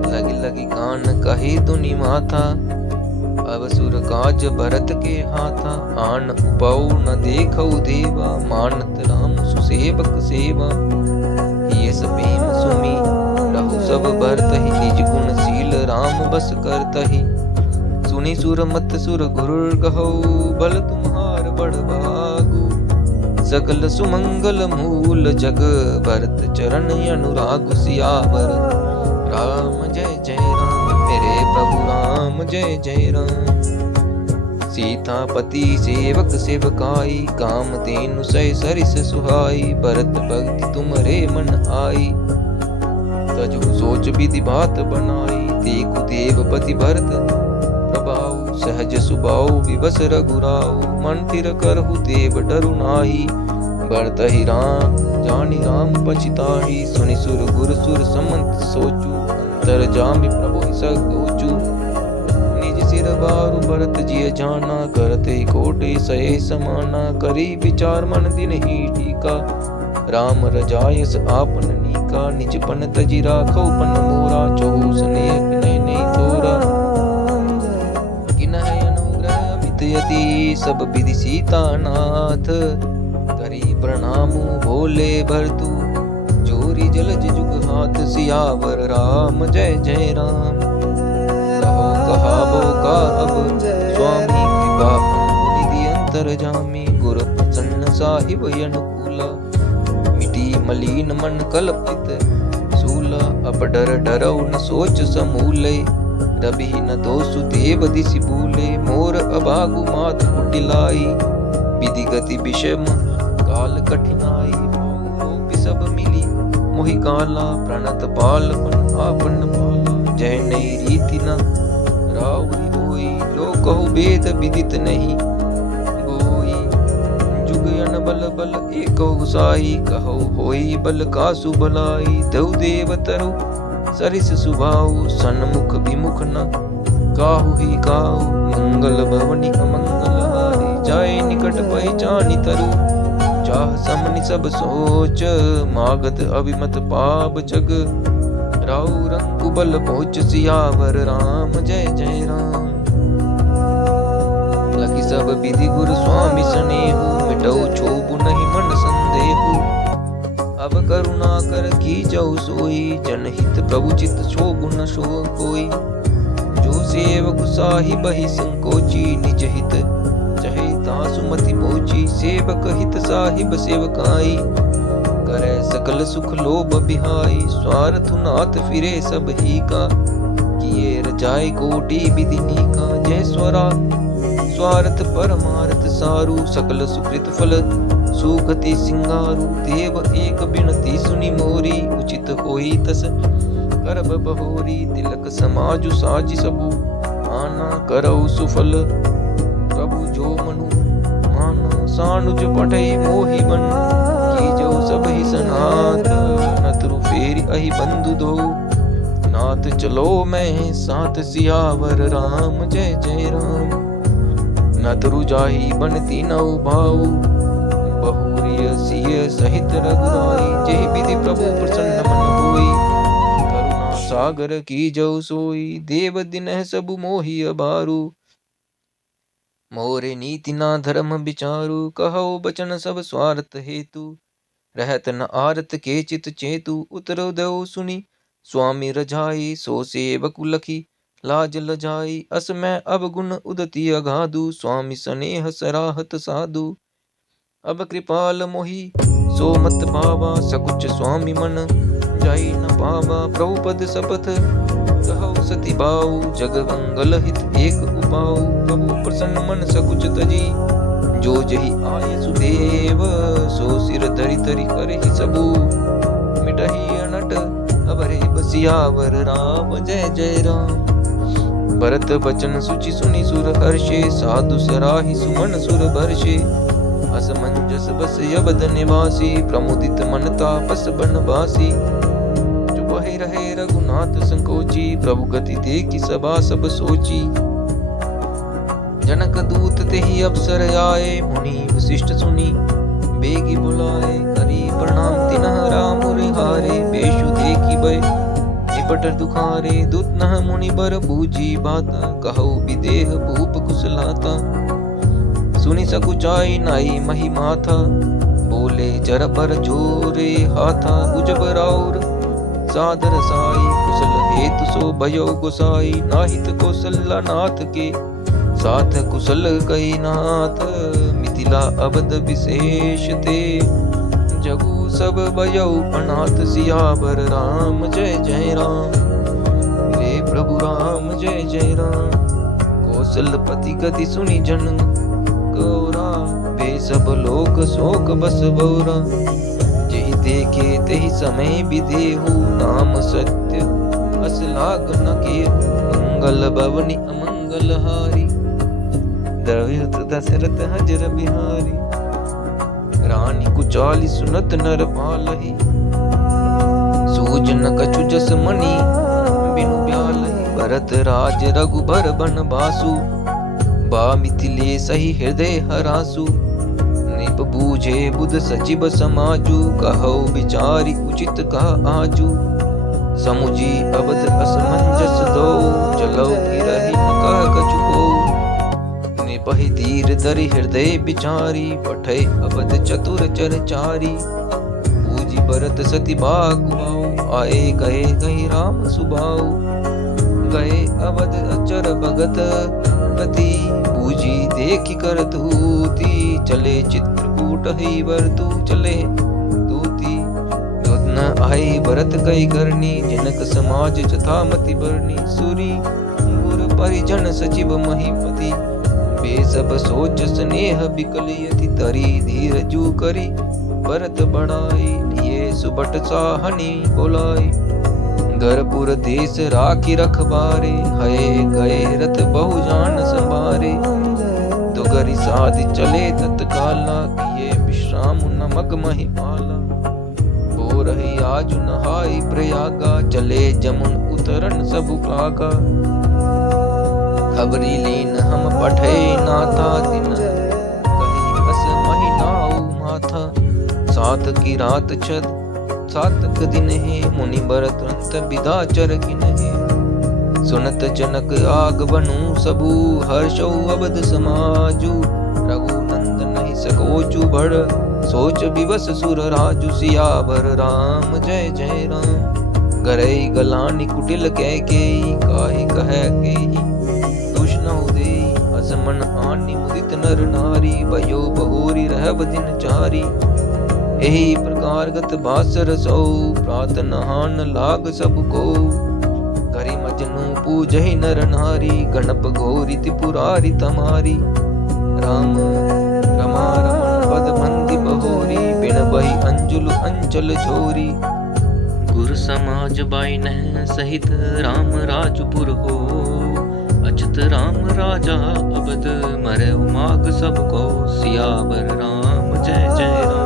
लगी लगी कान कहे दुनि माथा, अब सुर काज भरत के हाथा, आन उपऊ न देखौ देवा, मानत राम सुसेवक सेवा, ये प्रेम सुमि रहु सब भरतहि, निज गुण शील राम बस करतहि, सुनि सुर मत सुर गुरुर कहौ, बल तुम्हार बड़ भागु, सकल सुमंगल मूल जग, भरत चरण अनुराग, सियावर राम जय राम। मेरे प्रभु राम जय राम। सीतापति सेवक सेवकाई, कामधेनु सय सरिस सुहाई, भरत भक्ति तुमरे मन आई, तजु सोच विधि बात बनाई, देखु देवपति भरत प्रभाऊ, सहज सुभाऊ विवस रघुराऊ, मन थिर करहु देव डरु नाही, बरतहि राम जानि राम पछिताहि, सुनि सुर गुर सुर समंत सोचु, अंतर जामि प्रभु सगोचु, निज सिर बारु भरत जिय जाना, करते कोटि सय समाना, करी विचार मन दिन ही टीका, राम रजायस आपन नीका, निज पन तजि राखौ पन मोरा, चहु स्नेह किनहि नहीं थोरा, किनहि अनुग्रह अमित यति, सब विधि सीता नाथ, हरि प्रणाम भोले भरतु, जोरी जलज जुग हाथ सियावर राम जय जय राम। कहो कहावो का अब स्वामी कृपा निधि अंतर जामी, गुर प्रसन्न साहिब अनुकूला, मिटी मलीन मन कल्पित सूला, अब डर डरऊ न सोच समूले, रवि न दोषु देव दिसि भूले, मोर अभागु मात कुटिलाई, विधि गति विषम काल कठिनाई, भाव सब मिली मोहि काला, प्रणत पालपन आपन पाला, जय नई रीति न राउरी होई, जो कहु वेद विदित नहीं गोई, जुग अन बल बल एको गुसाई, कहो होई बल कासु बलाई, देव देव तरु सरिस सुभाऊ, सन्मुख विमुख न काहु ही काहु, मंगल भवनि अमंगल हारी, जाय निकट पहचानी तरु, चाह समनि सब सोच, मागत अभिमत पाप जग, राउ रंग बल पहुँच सियावर राम जय जय राम। लखि सब विधि गुरु स्वामी सनेहु, मिटऊ छोबु नहीं मन संदेहु, अब करुणा कर की जाऊ सोई, जनहित प्रभु चित शोभु न शो कोई, जो सेवक साहिब ही संकोची, निज हित चाहे तासुमति पहुंची, सेवक हित साहिब सेवकाई, करे सकल सुख लोभ बिहाई, स्वार्थ नाथ फिरे सब ही का, किए रजाई कोटि विधिनी का, जय स्वरा स्वार्थ परमार्थ सारू, सकल सुकृत फल सुगति सिंगारू, देव एक बिनती सुनि मोरी, उचित होई तस करब बहोरी, तिलक समाजु साजि सबु, आना करऊ सुफल, प्रभु जो मनु माना, सानुज पठई मोहि बन, की जो सब ही सनाथ, नतरु फेरि अहि बंधु दो, नाथ चलो मैं साथ सियावर राम जय जय राम। नतरु जाहि बनती नौ भाऊ, बहुरिय सिय सहित रघुराई, जय विधि प्रभु प्रसन्न मन होई, करुणा सागर की जऊ सोई, देव दिन सबु मोहि अबारू, मोरे नीति ना धर्म विचारु, कहो बचन सब स्वार्थ हेतु, रहत न आरत के चित चेतु, उतरो देव सुनी स्वामी रजाई, सो सेवकु लखी लाज लजाई, अस मैं अब गुण उदति अगाधु, स्वामी स्नेह सराहत साधु, अब कृपाल मोहि सो मत भावा, सकुच स्वामी मन जाई न पावा, प्रभु पद सपथ कहु सति बाऊ, जग मंगल हित एक उपाऊ, प्रभु प्रसन्न मन सकुच तजी, जो जहि आय सुदेव, सो सिर धरि धरि करहि सबू, मिटहि अनट अबरे बसियावर राम जय जय राम। भरत बचन सुचि सुनि सुर हर्षे, साधु सराहि सुमन सुर भर्षे, असमंजस बस यबद निवासी, प्रमुदित मन तापस बनवासी, चुप ही रहे रघुनाथ संकोची, प्रभु गति देखि सभा सब सोची, जनक दूत तेहि अवसर आए, मुनि वशिष्ठ सुनी बेगी बुलाए, करी प्रणाम तिनह राम हारे, बेशु देखि भय निपट दुखारे, दूत नह मुनि बर बूझी बाता, कहु विदेह भूप कुशलाता, सुनि सकुचाई नाई मही माथा, बोले जर पर जोरे हाथा, उजब राउर सादर साई, कुशल हेतु सो भयो गोसाई, नाहित कौशल्या नाथ के साथ कुशल कई नाथ, मिथिला अवध विशेष ते, जगु सब भयो अनाथ, सियावर राम जय जय राम। रे प्रभु राम जय जय राम, कौशलपति गति सुनि जन गौरा, वे सब लोक शोक बस बौरा, जेहि देखे तेहि समय विदेहु, नाम सत्य अस लाग न केहु, मंगल भवनि अमंगल हारी, दशरथ दशरथ हजर बिहारी, रानी कुचाली सुनत नर पालहि, सूज न कछु जस मणि बिनु ब्यालहि, भरत राज रघुबर बन बासु, बा मिथिले सही हृदय हरासु, निप बूझे बुध सचिव समाजु, कहो विचारी उचित कहा आजू, समुझी अवध असमंजस दो, चलो गिरहि न कह कछु को, निप पहि धीर धरि हृदय बिचारी, पठै अवध चतुर चरचारी। पूजी भरत सति बागुआऊ, आए गए गए राम सुबाऊ। गए अवध अचर भगत पति, पूजी देखी कर धूती। चले चित्रकूट ही वरतु चले दूती। योजना आई भरत कई करनी, जनक समाज जथा मति बरनी। सूरी गुर परिजन सचिव महीपति, बेसब सोच स्नेह बिकल यति। तरी धीरजू करी भरत बढ़ाई, लिए सुबट साहनी बोलाई। घरपुर देश राखी रखबारे, हये गए रथ बहु जान संभारे। दुगरी साधि चले तत्काला, किए विश्राम नमक महिपाला। हो रही आज नहाई प्रयागा, चले जमुन उतरन सबु लागा। खबरी लीन हम पठे नाथा, दिन कही अस महिनाऊ माथा। सात की रात छत सातक दिन है, मुनि भरत अंत विदाचर किन है। सुनत जनक आग बनु सबू, हर्षौ अवध समाजू। रघुनंद नहीं सकोचु बढ़, सोच विवश सुर राजु। सियावर राम जय जय राम, गरई गलानी कुटिल कह केई। काहे कह केही दुष्ण उदेई, असमन आनी मुदित नर नारी। भयो बहोरी रहब दिन चारी, एही प्रकार गत बासर सौ। प्रात नहान लाग सबको, करी मजनू पूजहि नर नारी। गणप घोरी त्रिपुरारी तमारी, राम रमा रमण पद बंदी बहोरी। बिन बही अंजुल अंचल झोरी, गुर समाज बाइन सहित राम राजपुर हो। अछत राम राजा अबद, मरे उमाग सबको। सियावर राम जय जय राम,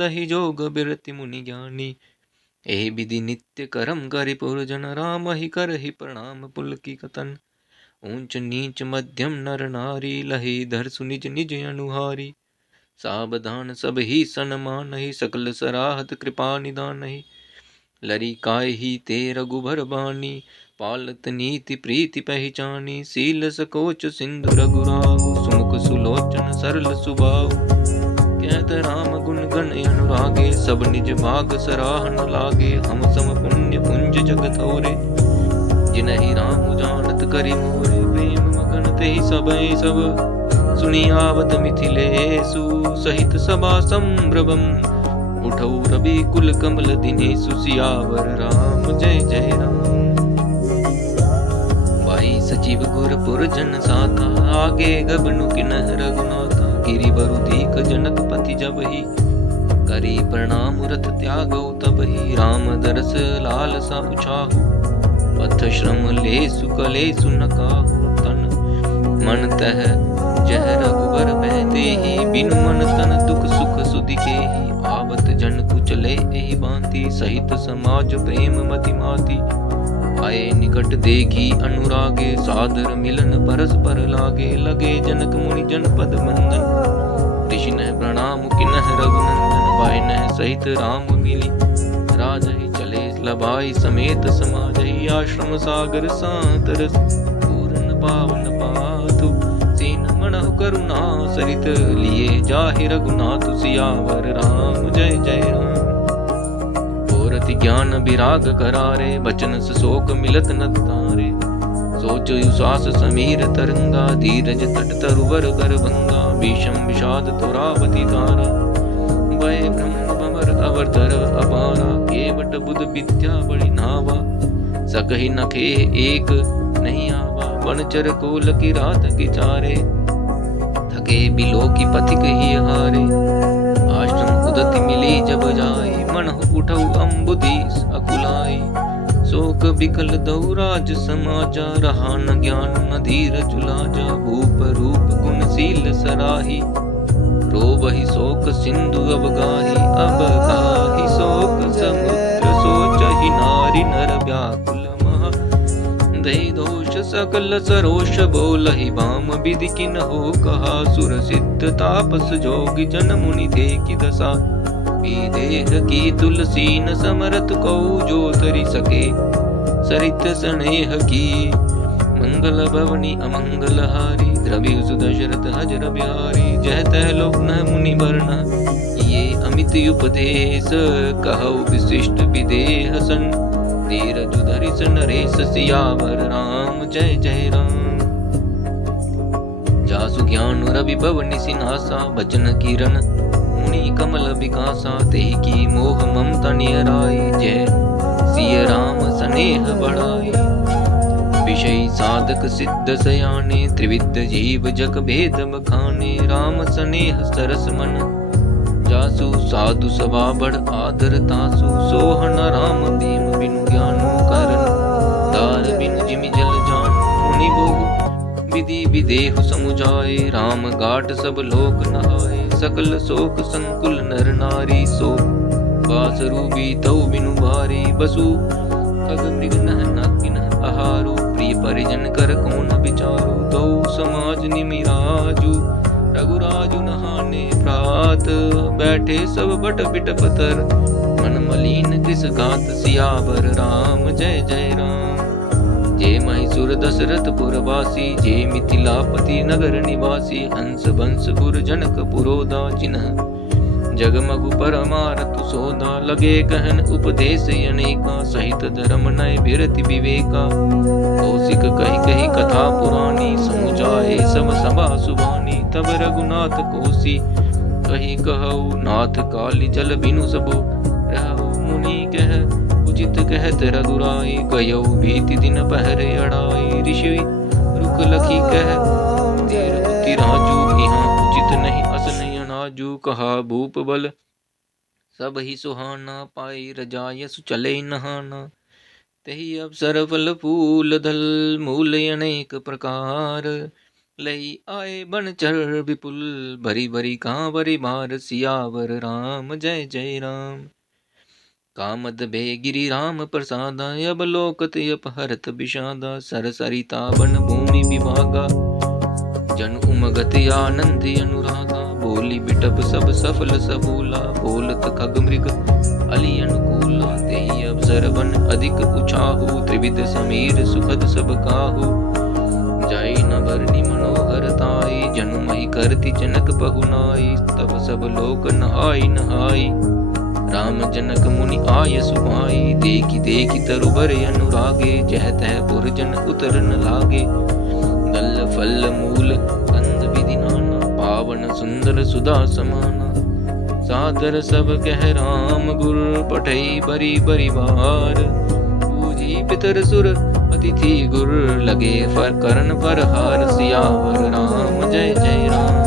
दहि जोग बिरति मुनि ज्ञानी। एहि विधि नित्य करम करि पुरजन, राम ही करहि प्रणाम पुलकी कतन। ऊंच नीच मध्यम नर नारी, लहि धरसु निज निज अनुहारी। सावधान सब ही सन्मानहि, सकल सराहत कृपा निदानहि। लरी काय ही ते रघुबर बानी, पालत नीति प्रीति पहचानी। सील सकोच सिंधु रघुराहु, सुमुख सुलोचन सरल सुभाऊ। कहत राम गुण गण अनुरागे, सब निज भाग सराहन लागे। हम सम पुण्य पुंज जग थोरे, जिनहि राम जानत करि मोरे। प्रेम मगन तेहि सबै सब, सुनि आवत मिथिलेसु। सहित सभा संभ्रमं, उठौ रवि कुल कमल दिनेसु। सियावर राम जय जय राम, भाई सचिव गुर पुरजन साथा। आगे गबनु किन्ह रघुनाथा, गिरि बरु दीख जनक पति जबहि। करी प्रणाम रथ त्यागौ तबहि, राम दरस लाल सा पुछाहु। पथ श्रम लेसु कलेसु न काहु, तन मन तह जह रघुबर बहतेहि। बिनु मन तन दुख सुख सुधि केहि, आवत जन कुचले एहि बांति। सहित समाज प्रेम मति माति, आए निकट देखी अनुरागे। सादर मिलन परस्पर लागे, लगे जनक मुनि जनपद मंदन। ऋषि नह प्रणाम किन्ह रघुनंदन, बाय नह सहित राम मिली। राजहि चले लबाई समेत समाजहि, आश्रम सागर सांतरस। पूरन पावन पाथु, सेन मनहु करुणा सरित। लिए जाहि रघुनाथ, सियावर राम जय जय राम। रति ज्ञान विराग करारे, बचन शोक मिलत न तारे। सोच युसास समीर तरंगा, धीरज तट तरुवर कर भंगा। भीषम विषाद तोरावती तारा, वै ब्रह्म बमर अवरधर अपारा। केवट बुध विद्या बड़ी नावा, सकहि नखे एक नहीं आवा। वनचर कोल की रात की चारे, थके बिलो की पथिक ही हारे। आश्रम उदति मिली जब जाई, मन उठौ अम्बुदीस अकुलाई। शोक बिकल दौ राज समाजा, रहा न ज्ञान न धीरज लाजा। भूप रूप गुणशील सराही, रोबहि शोक सिंधु अवगाही। अब गाही शोक समुद्र, सोचहि नारी नर व्याकुल महा। दहि दोष सकल सरोष, बोलहि बाम विधि किन्हो कहा। सुर सिद्ध तापस जोगी, जन मुनि देखि दशा। देह की तुलसी न समरत को, जो तरी सके सरित स्नेह की। मंगल भवनी अमंगल हारी, द्रव्य सुदशरथ हजर बिहारी, जय तह लोक न मुनि वर्ण, ये अमित उपदेश कहु विशिष्ट विदेह सन, धीरज धरि नरेश सियावर राम जय जय राम। जासु ज्ञान रवि भवनि सिन्हासा, बचन किरण मुनि कमल विकासा, तेहि की मोह ममता नियराई, जय सिय राम स्नेह बढ़ाई। विषय साधक सिद्ध सयाने, त्रिविध जीव जग भेद बखाने, राम स्नेह सरस मन, जासु साधु सभा बढ़ आदर तासु, सोहन राम प्रेम बिनु ज्ञानो करण, दार बिनु जिमि जल जान, मुनि बोहु विधि विदेहु समुझाए, राम घाट सब लोक नहाए, सकल शोक संकुल नर नारी, सो बास रूपी तऊ बिनु भारी, बसु खग मृग नह नाकिन आहारो, प्रिय परिजन कर कौन विचारो, दो समाज निमिराजु, रघुराजु नहाने प्रात, बैठे सब बट बिट पतर, मन मलिन किस गात, सियावर राम जय जय राम। जय महिषुर दशरथ पुरवासी, जय मिथिलापति नगर निवासी, हंस बंस गुर जनक पुरोदा, जिन्ह जगमगु परमारतु सोदा, लगे कहन उपदेश अनेका, सहित धर्म नय विरति विवेका, कौशिक कही कही कथा पुरानी, समुझाए सब सभा सुभानी, तब रघुनाथ कोसी कही कहु, नाथ काली जल बिनु सबो रहु, मुनि कह उचित कहत रघुराई, गयो भीति दिन पहरे अड़ाई, ऋषि रुक लखी कह देर बुद्धि राजू, यहाँ उचित नहीं अस नहीं अनाजू, कहा भूप बल सब ही सुहाना, पाई रजायसु चले नहाना, तही अवसर फल फूल दल, मूल अनेक प्रकार, लई आए बनचर विपुल, भरी भरी कांवरि बार, सियावर राम जय जय राम। कामद भे गिरि राम प्रसादा, अब लोकत अपहरत विषादा, सर सरिता बन भूमि विभागा, जन उमगत आनंद अनुरागा, बोली बिटप सब सफल सबूला, बोलत खग मृग अली अनुकूला, तेहि अवसर वन अधिक उछाहु, त्रिविध समीर सुखद सब काहू, जाई न बरनी मनोहर ताई, जनु मही करती जनक पहुनाई, तब सब लोक नहाई नहाई, राम जनक मुनि आय सुभाई, देखी देखी तरुबर अनुरागे, जह तह पुरजन उतर न लागे, दल फल मूल कंद विधि नाना, पावन सुंदर सुधा समाना, सादर सब कह राम गुर, पठई बरी बरी बार, पूजी पितर सुर अतिथि गुर, लगे फर करण पर हार, सियावर राम जय जय राम।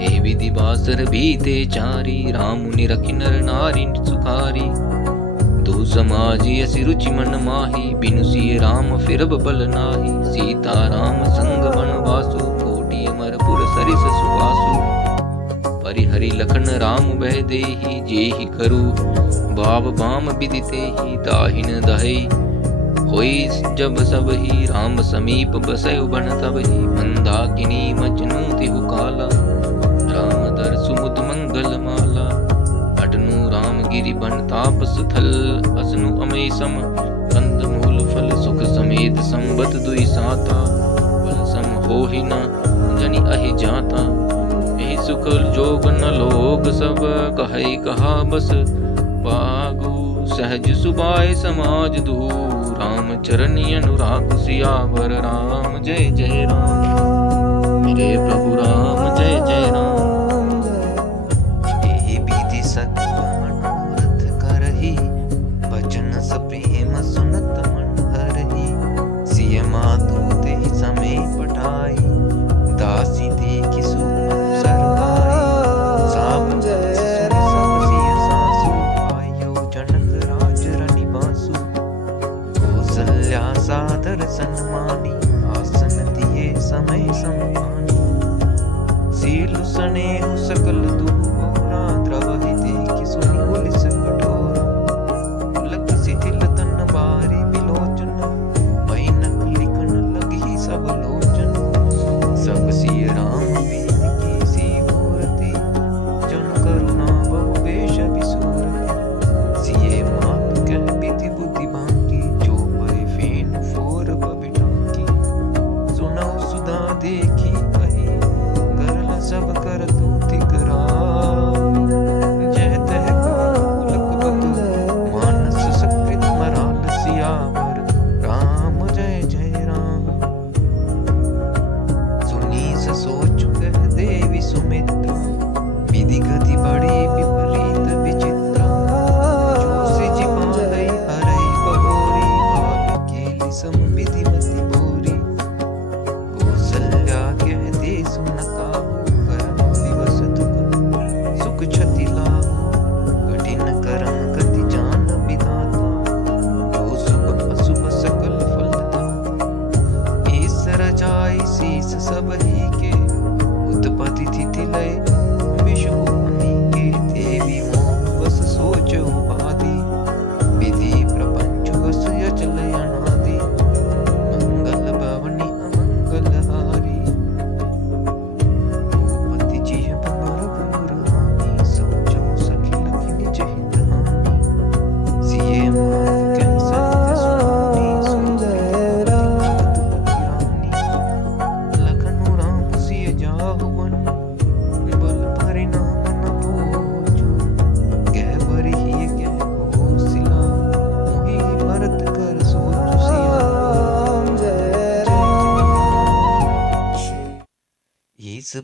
हे विधि बासर बीते चारी, राम मुनि रखि नर नारी सुखारी, दो समाजी असि रुचि मन माही, बिनु सिय राम फिरब बल नाही, सीता राम संग वनवासु, कोटि अमरपुर सरिस सुबासु, परिहरि लखन राम बह देहि, जेहि करू भाव बाम विदितेहि, दाहिन दहई होई जब सब ही, राम समीप बसयु बन तबहि, मंदाकिनी मजनू तिहु काला, राम दर सुमुद मंगल माला, अटनु राम गिरि बन तापस थल, असनु अमय सम कंद मूल फल, सुख समेत संबत दुई साता, फल सम होहि न जनि अहि जाता, एहि सुख जोग न लोग सब, कहै कहा बस पागु, सहज सुबाय समाज दू, राम चरणी अनुराग, सियावर राम जय जय राम। मेरे प्रभु राम जय जय राम। एहि विधि सकल मनोरथ करहि, बचन सप्रेम सुनत मन हरहि, सिय मातु तेहि समय पठाई, दासी देखि सु अवसर पाई, सावन सब सिय सासु, आयो जनक राज रनिवासु, कौसल्या सादर सन्मानी, आसन दिए समय सम्मानी, सील सन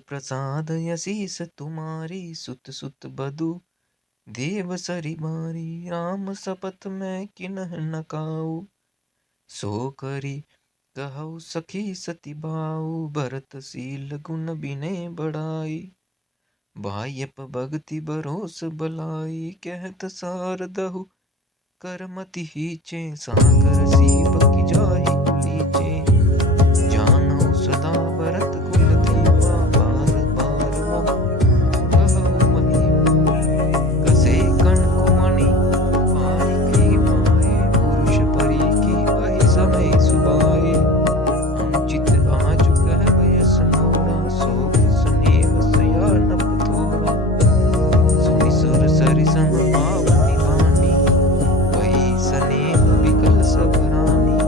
प्रसाद यसीस तुम्हारी, सुत सुत बधु देव सरी बारी। राम सपथ मैं किन्ह न काऊ, सो करी कहु सखी सती बाऊ। भरत शील गुण बिनय बढ़ाई, बाह्यप भगति बरोस बलाई। कहत सारदहु करमति हीचे, सागर सीप की जाहि कुलीचे। जानहु सदा भरत कुल धीमा, बार बार मम कहु महिमा। कसे कनकुमणि पारी पाए, पुरुष परी की वही समय सुबाए। अनुचित आजु कहब यस मोरा, सोग स्नेह सयानप थोरा। सुनि सुर सरि सम पावनि वाणी, वही स्नेह विकल सब रानी।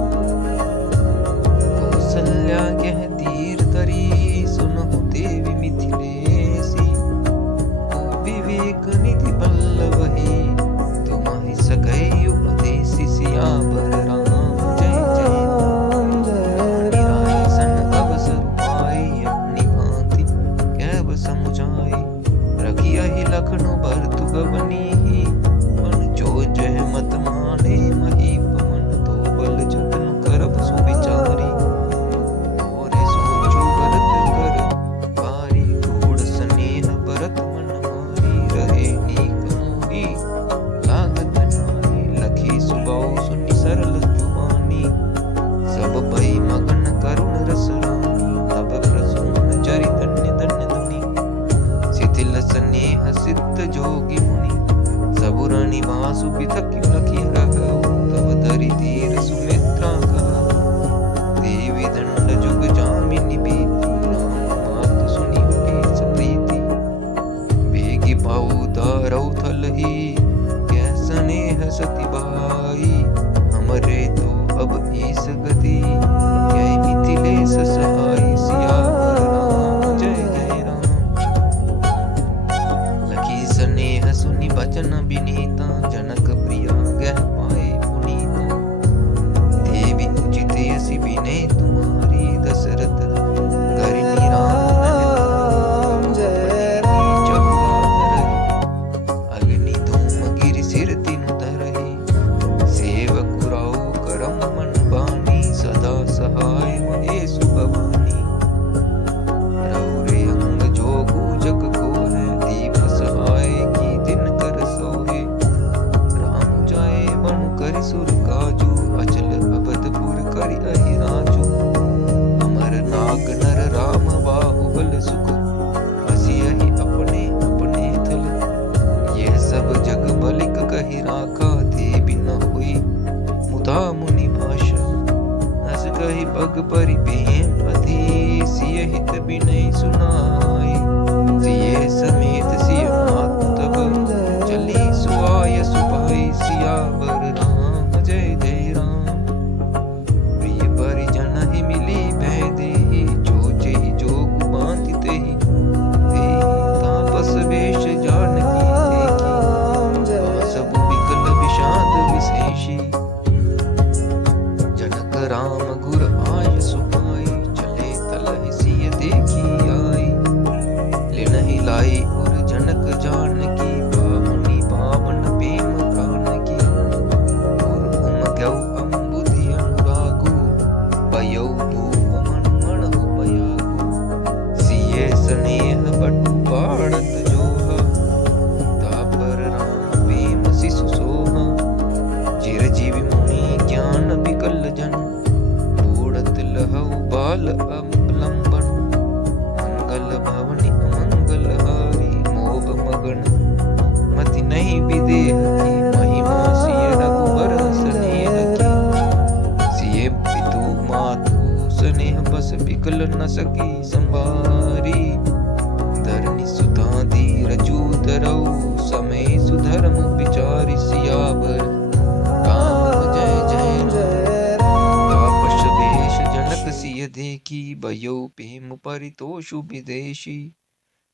कौसल्या कह धीर धरी, सुनहु देवी मिथिलेसी। विवेक निधि बल्लभहि, तुम्हि सकै उपदेसी। सियावर राम जय जय रानी राय सन अवसर पाई। अपनी भांति कैब समुझाई, रखियहि लखनऊ भरतु गवनीहि। मन जो जय मत माने महीपमन, तो बल जतन करब सुविचारी। मोरे सोचु भरत कर भारी, गूढ़ स्नेह भरत मन मारी। रहे नीक मोही लागत नारी, लखी सुबाऊ सुनि सरल जुबानी। सब भई मगन करुण रस रानी, तब प्रसून चरि धन्य धन्य धुनि। शिथिल स्नेह सिद्ध जोगी मुनि, सबुर निवासु बिथक्यु लखी रहऊ। तब धरि धीर सुमित्रा कहऊ, देवी दंड जुग जामिनी बीती। राम मातु सुनि उठे सप्रीति, बेगी पाऊ दारऊ थलहि। कह स्नेह सती बाई, हमरे तो अब ईस गति। यही मिथिलेश सहाय, सियावर राम जय जय राम। लखी स्नेह सुनि बचन बिनीता, जनक प्रिया गह पाए पुनीता। देवी उचित यसी विनय तुम्हारी, दशरथ करिनी राम महतारी। जय अग्नि धूम गिरि सिर तिनु धरहि, सेवक राउ करम मन बानी। सदा सहाय महेशु भवानी, रौरे अंग जोगु जग को है। दीप सहाय की दिन कर सोहे, राम जाए बन करि सुर काजू। अचल अवधपुर करि अहिराजू, अमर नाग नर राम बाहुबल सुख। हसियहि अपने अपने थल, यह सब जग बलिक कहि राखा। ते बिन हुई मुदा मुनि भाषा, हस कहि पग परि प्रेम अति। सिय हित बिनय सुनाई, सिय समेत सिय मातु तब। चली सुआय सुभाई, सियावर राम जय जय राम। प्रिय परिजन ही मिली भय देहि, जो जेहि जोगु बाँधि तेहि। तापस वेश जानकी देखी, बासबु विकल विषाद विशेषी। जनक राम गुर आय सुहाई, चले तलहि सिय देखी आई। लिनहि लाई उर जनक जानकी, पाहुनी पावन प्रेम प्राण की। उर उमग्यौ अम्बुधि अनुरागु, पयौ भूप मनु मणहु पयागु। सिय स्नेह बटु बाढ़त जोहा, तापर राम प्रेम शिशु सोहा। चिरजीवी मुनि ज्ञान विकल जन, बूढ़त लहऊ बाल अवलंबन। मंगल भवनि अमंगल हारी, मोह मगन मति नहीं विदेह की। महिमा सिय रघुबर स्नेह की, सिय पितु मातु स्नेह बस। विकल न सकी संभारी, धरनी सुता धीरजु धरऊ। समय सुधर्म विचारि, सियावर राम जय जय राम। तापस वेश जनक सिय देखी, भयो प्रेम परितोषु विदेशी।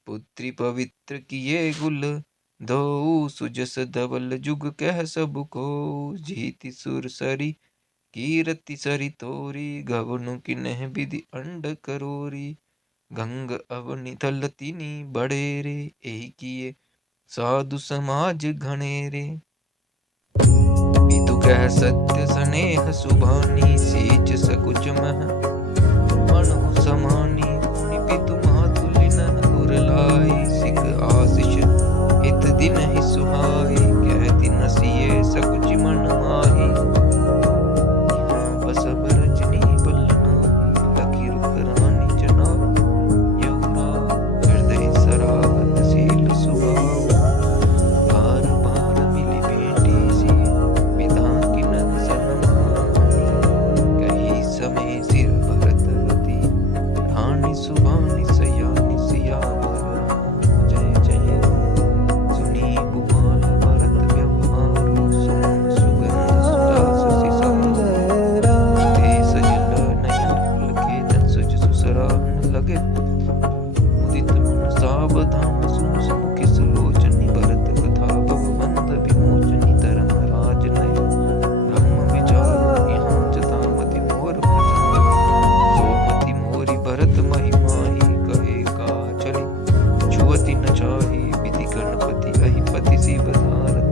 पुत्री पवित्र किए गुल धोऊ, सुजस धवल जुग कह सब को। जीति सुर सरी कीरति सरी तोरी, गवनु किन्ह विधि अंड करोरी। गंग अवनि थल तिनी बड़े रे, एही किए साधु समाज घने रे। विदु कह सत्य स्नेह सुभानी, सीच सकुच मह मनु समानी। मुनि पितु मातुलि नन गुर लाई, सिख आशीष हित दिन ही सुहाई। कहति नसिए सकुच मन माही, यहाँ बसब रजनी बल्लनाही। लखी रुख रानी जना यौरा, हृदय सराहत शील सुभाव। बार बार मिली बेटी सी, पिता की नन सन्मानी। कही समय सिर भरतवती, रानी सुबानी सयानी सियावर राम। जय जय राम। सुनी कुमाल भरत व्यवहारो, सुमन सुगंध सुलास सिसारो। ते सजल नयन पुलकित, सुज सुसराहन लगे। उदित मन सावधान, सुन सुमुखि सुलोचनी। भरत कथा भवबंध विमोचनी, धर्म राज नय ब्रह्म विचार। यहाँ जतामति मोर प्रचार, सोमति मोरी भरत महिमाही। कहे का चले छुअति न चाही, विधि गणपति अहिपति शिव धारत।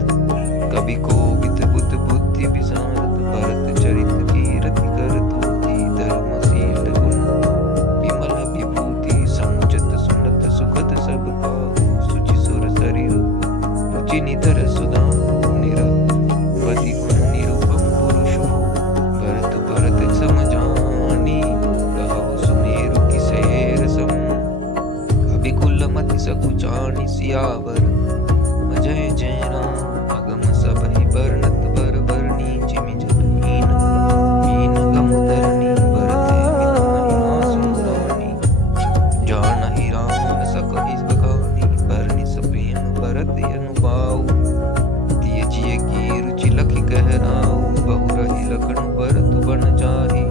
कवि कोविद बुद्ध बुद्धि विशारद, भरत चरित कीरति कर तूति। धर्मशील गुण विमल विभूति, समुचत सुनत सुखद सब काहू। सुचि सुर शरीर रुचि निधर सुदाम। निरवधि गुण निरूपम पुरुषो, भरत भरत सम जानी। कहु सुमेरु किसे सम, कवि कुल मति सकुचानी। सियावर जय जय राम। अगम सबहि बरनत बर बरनी, जिमि जलहीन मीन गम धरनी। भरत मिताहि मासु रानी, जानहि राम न सकहि बखानी। बरनि सप्रेम भरत अनुभाऊ, तिय जिय की रुचि लखि कहराऊ। बहु रही लखन भरत बन जाहि,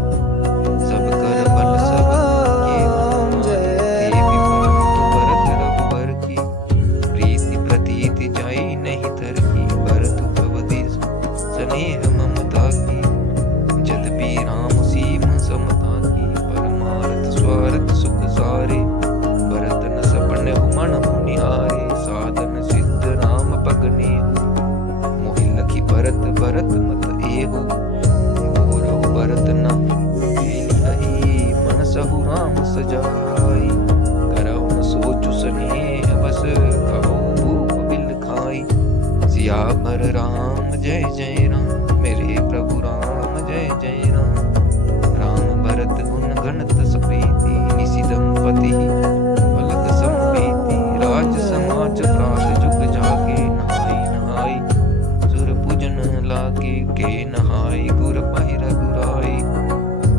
सब कर बल सब के मन माहि। देवी परंतु भरत रघुबर की, प्रीति प्रतीति जाई नहीं तरकी। भरत प्रवधि स्नेह ममता की, जदपि राम सीम समता की। परमारथ स्वार्थ सुख सारे, भरत न सपनेहु मनहु निहारे। साधन सिद्ध राम पग नेहु, मोहि लखि भरत भरत मत एहु। बोरहु भरत न पेलिहहि, मनसहु राम सजाई। करहु न सोचु स्नेह बस, कहो भूप बिल खाई। सियावर राम जय जय राम, मेरे प्रभु राम जय जय राम। राम भरत गुण गणत सप्रीति, निसि दंपति पलक समबीति। राज समाज प्रात जुग जागे, नहाई नहाई सुर पूजन लागे। के नहाई गुर पहिर गुराई,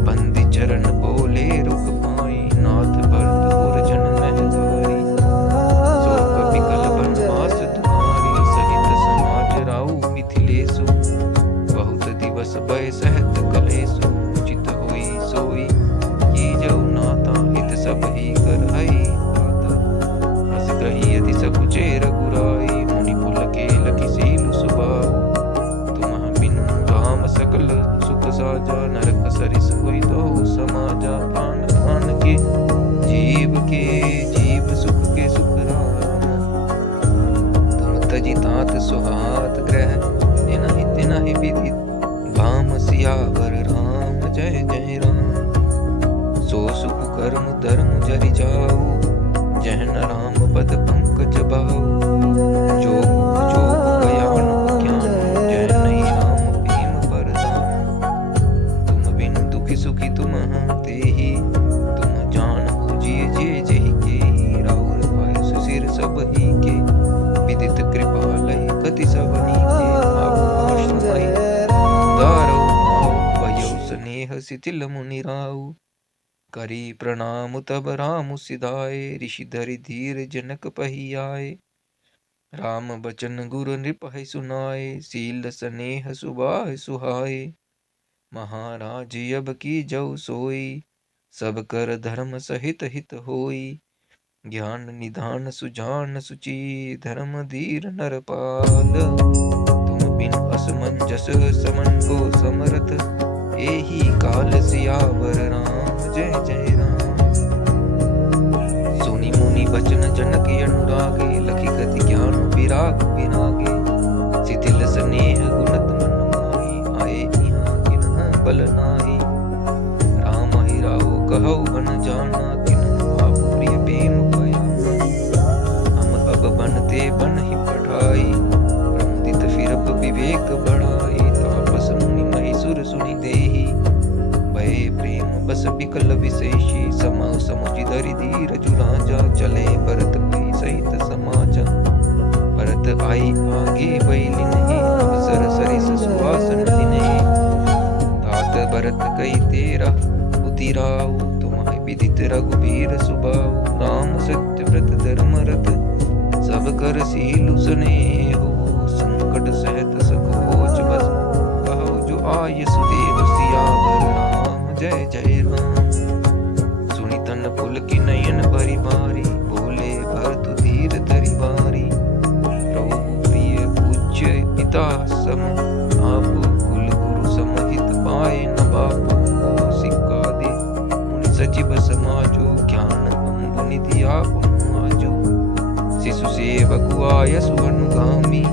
बंदी चरण बोले रुख पाई। नाथ भरत गुरजन महतारी, सो कपि कल बनवास तुम्हारी। सहित समाज राउ मिथिलेसु, बहुत दिवस भय सहत कलेसु। उचित होई सोई कीजऊ नाता, हित सब ही करहई आता। अस कही यदि सकुचे रघुराई, मुनि पुलकेल किसीलु सुभाऊ। तुम बिनु राम सकल सुख साजा, नरक सरिस कोई दो समाजा। प्राण प्राण के जीव सुख के सुख राम। तुम तजि तात सुहात ग्रह, तिनहि तिनहि विधि भाम। सियावर राम जय जय राम। सो सुख कर्म धर्म जरि जाऊ, जहन राम पद पंकज बाऊ। जोग जोग ज्ञान ज्ञान, जय नहीं राम भीम बरदान। तुम बिन दुखि सुखी तुम तेहि, तुम जानहु जिय जे जेहि केहि। राउर पायु सुसिर सब ही के, विदित कृपा लहि कति सबनी के। आपु आश्रमहि दारौ आऊ, भयो स्नेह शिथिल मुनि राऊ। करी प्रणाम तब राम सिधाए, ऋषि धरि धीर जनक पही आए। राम बचन गुरु नृपहि सुनाए, शील स्नेह सुबाह सुहाए। महाराज अब की जऊ सोई, सब कर धर्म सहित हित होई। ज्ञान निधान सुजान सुचि, धर्म धीर नरपाल। तुम बिन असमंजस समन को समरथ, एही काल सियावर राम जय जय राम। बचन जनक अनुरागे, लखी गति ज्ञान विराग विरागे। शिथिल स्नेह गुणत मन मोहि, आए इहाँ किन्ह बल नाही। राम ही राव कहु बन जाना, किन्ह आप प्रिय प्रेम बयाना। हम अब बनते बन ही पढ़ाई, प्रमुदित फिरप विवेक बढ़ाई। तापस मुनि महिसुर सुनि देहि, भय प्रेम बस बिकल विशेषी। समाउ समुझि धरि धीरजु राजा, चले भरत भई सहित समाजा। भरत आई आगे बैली नहीं, अवसर सरिस सुहासन दिनहि। तात भरत कई तेरा उतिराऊ, तुम्हारे विदित रघुबीर सुबाऊ। राम सत्य व्रत धर्म रत, सब कर सीलु स्नेहु। संकट सहत सकोच बस, कहो जो आय सुदेव सियावर राम। जय जय राम। सुनि तन पुल की नयन भरी भारी, बोले भरतु धीर धरि बारी। प्रभु प्रिय पूज्य पिता सम, आप कुल गुरु समहित पाए न बापू। को सिक्का दे मुनि सचिव समाजो, ज्ञान अम्बु निधि आप आजो। शिशु सेवक आयसु अनुगामी,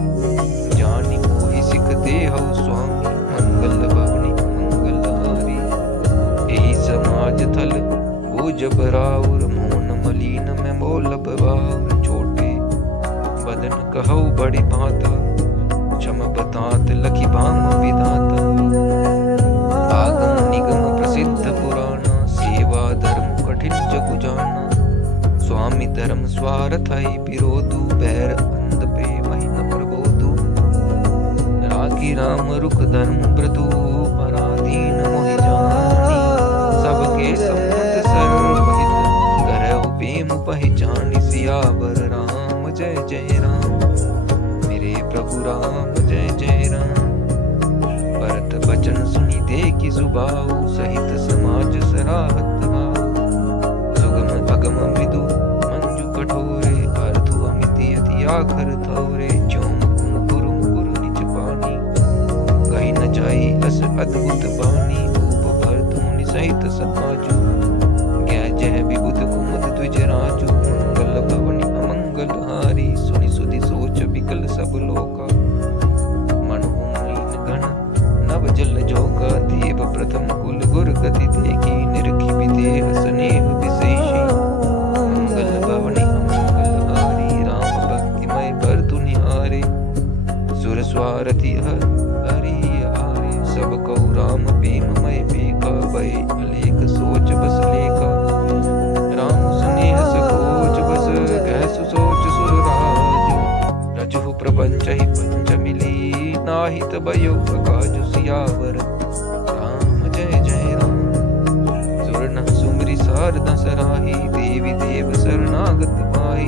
जानि मोहि सिख देहु स्वामी। मंगल भवनि मंगलहारी, एहि समाज थल बोझ बराउर। मोन मलीन में बोलब बाउर, छोटे बदन कहु बड़ी भाता। क्षम बतात लखी भाम विधाता, आगम निगम प्रसिद्ध पुराना। सेवा धर्म कठिन जगु जाना, स्वामी धर्म स्वार्थ है विरोधु। बैर अंध प्रेम ही न प्रबोधु, राखी राम रुख धर्म व्रतु। पराधीन मोहि जानी, सबके सम्मत सर्वहित। करहु प्रेम पहचानि, सियावर राम जय जय राम। मेरे प्रभु राम जय जय राम। भरत बचन सुनि देखि सुबाऊ, सहित समाज सराहत राऊ। सुगम अगम मृदु मंजु कठोरे, अर्थु अमिति अति आखर थोरे। ज्यों मुकुर मुकुर निज पानी, कही न जाई अस अद्भुत बानी। भूप भरत मुनि सहित समाजु, ज्ञ जय विबुध कुमुद द्विज राजु। मंगल भवनि अमंगल हारी, सुनि सुधि सोच विकल सब लोका। मनोमयीन गण नव जल जोगा, देव प्रथम कुल गुर गति देखी। निरखी विदेह स्नेह विशेषी, मंगल भवनि अमंगल हारी। राम भक्तिमय भरतु निहारे, सुर स्वारथि हरि हारे। सब कहु राम प्रेममय पेका, भय अलेख सोच बस लेखा। राम स्नेह सकोच बस, कैसु सोच सुर राजु। रजहु प्रपंच ही पंच मिली, नाहित भयो प्रकाजु सियावर राम जय जय राम। सुर न सुमरि सारदा सराही, देवी देव शरणागत पाई।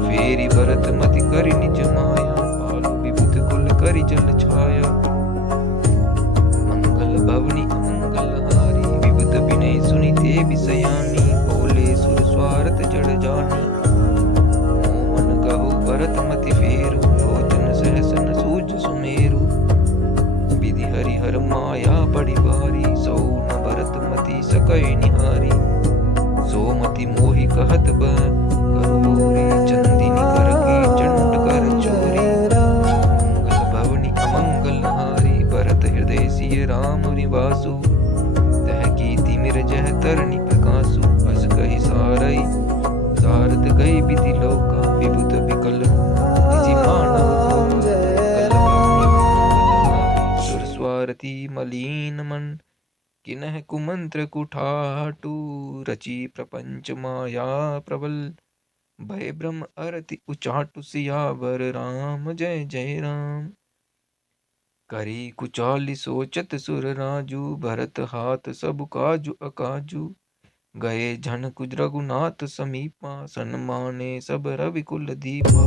फेरी भरत मति करि निज माया, पालु विबुध कुल करि जल छाया। मंगल भवनि अमंगल हारी, विबुध विनय सुनि ते विषयानी। बोले सुर स्वार्थ जड़ जानी, मोमन कहु भरत मति फेरु। लोचन सहस न सूझ सुमेरु, विधि हरिहर माया बड़ी भारी। सौ न भरत मति सकय निहारी, सो मति मोहि कहत करु बोरी। चंदिनी कर के चंड कर चोरी, मंगल भवनि अमंगल हारी। भरत हृदय सिय राम निवासु, तह कीति मिर जह तरनि प्रकाशु। अस कहि सारई सारद गई विधि लोका, विबुध विकल निजि मानव होका। मंगल भवनि मंगल हारी, सुर स्वारथि मलीन मन। किन्ह कुमंत्र कुठाटू, रचि प्रपंच माया प्रबल। भय ब्रह्म अरति उचाटु, सियावर राम जय जय राम। करी कुचाली सोचत सुर राजू, भरत हाथ सब काजु अकाजू। गए झन कुज रघुनाथ समीपा, सन्माने सब रवि कुल दीपा।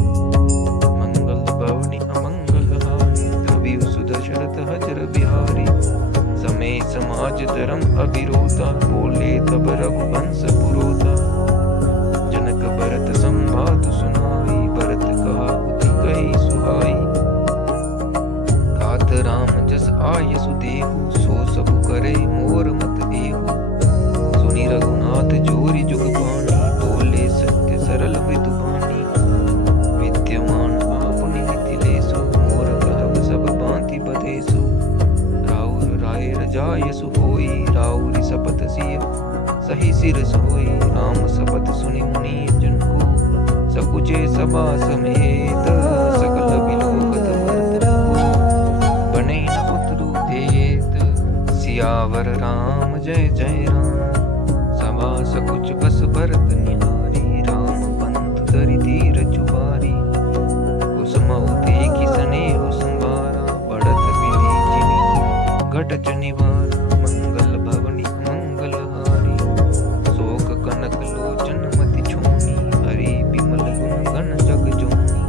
मंगल भवनि अमंगल हारी, द्रवि सुदशरथ हजर बिहारी। समय समाज धर्म अविरोधा, बोले तब रघुवंश पुरोधा। जनक भरत संवाद सुनाई, भरत कहा उति कही सुहाई। तात राम जस आय सुदेहु, सो सब करे मोर मत एहु। सुनि रघुनाथ जोरि जुग पानी, बोले सत्य सरल सिर सोई। राम सपथ सुनि मुनि जन को, सकुचे सभा समेत। सकल बिलोकत भरत रघु, बने न उतरु देत। सियावर राम जय जय राम, सभा सकुच बस भरत निहारी। राम पंथ धरि धीर जुबारी, कुसुमऊ देखि स्नेह संभारा। बढ़त विधि जिमि घटत निवारा, मंगल भवनि अमंगल हारी। शोक कनक लोचन मति छूनी, हरि बिमल गुण गण जग जोनी।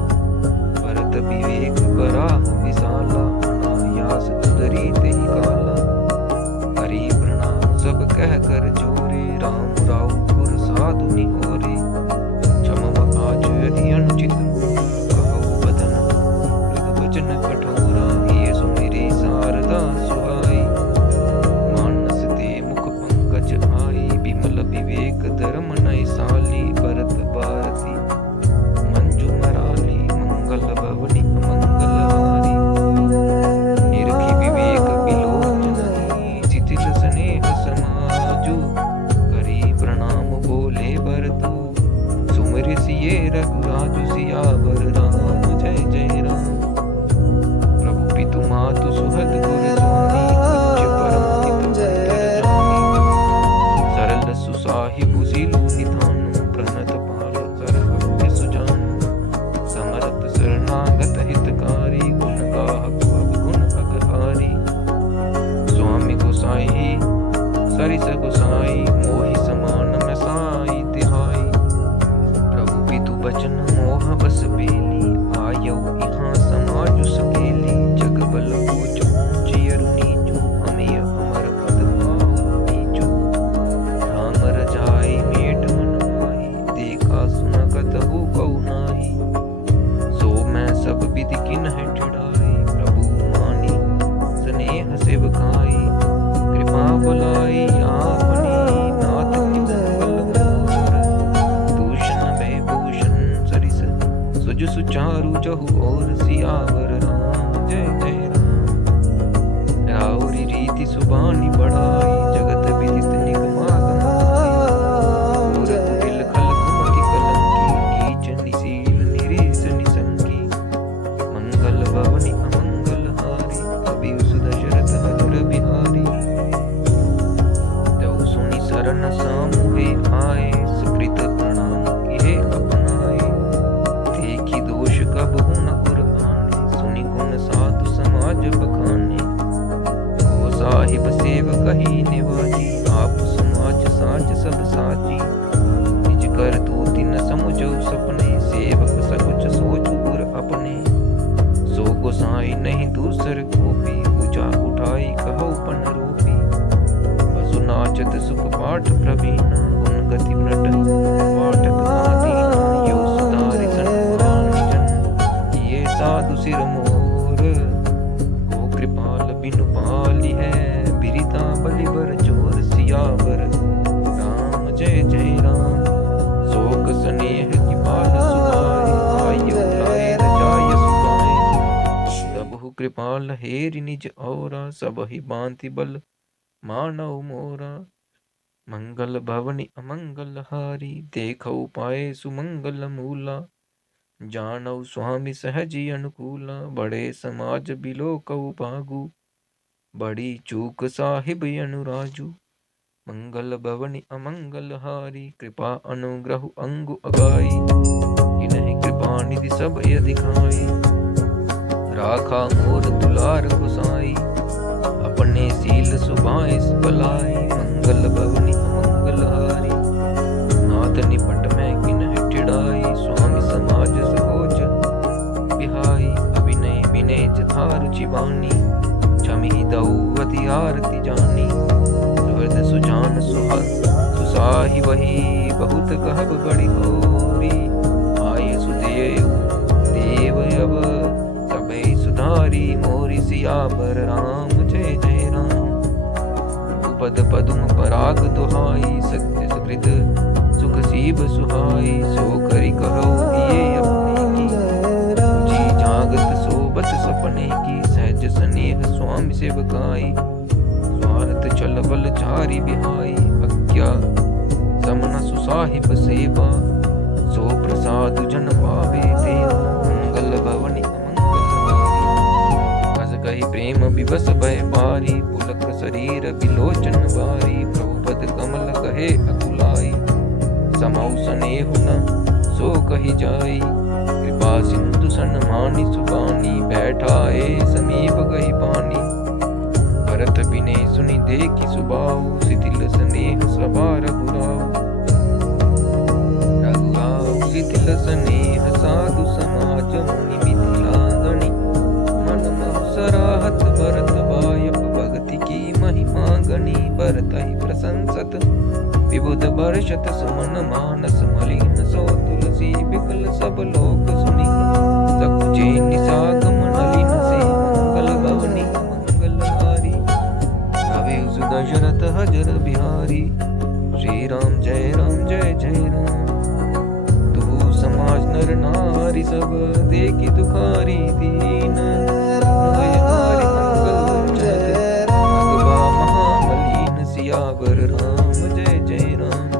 भरत विवेक कराह विशाला, अनायास उदरी तेहि काला। हरि प्रणाम सब कह कर जोरे, राम राव गुर साधु निहोरे। क्षमव आज यदि अनुचित कहु बदन, मृदु वचन कठोरा। ये सुमिरे शारदा सुहाई, मानस ते मुख पंकज आई। विमल विवेक धर्म नय साली, भरत भारती मंजू मराली। मंगल भवनि अमंगल हारी, निरखि विवेक बिलोचन। शिथिल स्नेह समाजु, करी प्रणाम बोले भरतु। सुमिर सिये रघुराजु, सियावर राम जय जय राम। प्रभु पितु मातु सुहद गुर स्वामी, उच्च परम हित अंतर जानी। सरल सुसाहिबु सिलु निधानु, प्रणत पाल कर भक्ति सुजानु। समरथ शरणागत हितकारी, गुण गाहक गुण अगहारी। स्वामी गोसाई सरिस गोसाई, मोहि समान मैं साई तिहाई। प्रभु पितु बचन मोह बस बेली, आयौ इहाँ समाजु सकेली। जग बल ऊंच ऊंची अरु नीचु, अमेय अमर पद पावु नीचु। राम रजाई मेट मन माही, देखा सुना कतहु कऊ नाही। सो मैं सब विधि किन्ह ठिड़ाई, प्रभु मानी स्नेह सेवकाई। कृपा बुलाई आपनी, नाथ की मंगल मोर। दूषण भय भूषण सरिस, सुज सुचारु जहु और। सियावर राम जय जय राम, राउरी रीति सुबानी बढ़ाई। जगत विदित निगमागम आई, मूरत बिलखल कुमति कलंकी। नीच निसील निरीश निसंगी, मंगल भवनि अमंगल हारी। कबि सुदशरथ हर बिहारी, तऊ सुनि शरण सामुहे आए। सुकृत प्रणाम किए अपनाए, देखि दोष कबहु न उर आने। सुनि गुण साधु समाज बखाने, को साहिब सेवक ही निवाजी। आप समाज साज सब साजी, निज कर तूति न समुझो सपने। सेवक सकुच सोच उर अपने, सो गोसाई नहीं दूसर कोपी। ऊंचा उठाई कहु पन रोपी, पशु नाचत सुख पाठ प्रवीणा। गुण गति व्रत पाठक आदीना, यो सुधारि सन्मानि जन। ये साधु सिर मोर, को कृपाल बिनु पाली है। बिरिता बलिवर चोर, सियावर राम जय जय राम। शोक स्नेह की पाल सुहाए, आयु लाए रजाय सुखाए। सबहु कृपाल हेरि निज औरा, सबहि बांति बल मानव मोरा। मंगल भवनि अमंगल हारी, देखौ पाए सुमंगल मूला। जानौ स्वामी सहजी अनुकूला, बड़े समाज बिलोकऊ भागु। बड़ी चूक साहिब अनुराजु, मंगल भवनि अमंगल हारी। कृपा अनुग्रह अंगु अगाई, किन्हि कृपा निधि सब अधिकाई। राखा मोर दुलार गोसाई, अपने सील सुभाए बलाई। मंगल भवनि अमंगल हारी, नाथ निपट में किन्हि ठिड़ाई। स्वामी समाज सकोच बिहाई, अभिनय विनय जथा रुचि बानी। क्षमी दऊ अति आरती जानी, सुहृद सुजान सुसाहि वही। बहुत कहब बड़ी होरी, आय सुदेव देव अब सबे सुधारी। मोरि सियावर राम जय जय राम, पद पदुम पराग दुहाई। सत्य सुकृत सुख सीब सुहाई, सो करि कहो ये अपने की। जी जागत सोबत सपने की, सहज स्नेह स्वामी सेवकाई। स्वार्थ छल बल चारि बिहाई, अज्ञा रमन सुसाहिब सेवा, सो प्रसाद जन पावे देवा। मंगल भवनि अमंगल हारी, अस कहि प्रेम विवश भय पारी, पुलक शरीर विलोचन बारी, प्रभुपद कमल कहे अकुलाई, समौ स्नेहु न सो कहि जाई, कृपा सिंधु सन्मानि सुबानी, बैठाए समीप गहि पानी, भरत बिने सुनि देखि सुबाऊ, शिथिल स्नेह सभा रघुराऊ, रघुराऊ शिथिल स्नेह साधु समाज, मुनि मिथिला गणि, मन महु सराहत भरत बायप, भगति की महिमा गणी, भरत ही प्रशंसत विबुध बर्षत, सुमन मानस मलिन सो तुलसी, बिकल सब लोक सुनि, सकुचे निसागम नलिन से, मंगल भवनि मंगल हारी, रवि दशरथ हजर बिहारी, श्री राम जय जय राम। तू समाज नर नारी, सब देखि दुखारी दीन, मोहि हारि मंगल जय, अगवा महामलीन, सियावर राम जय राम।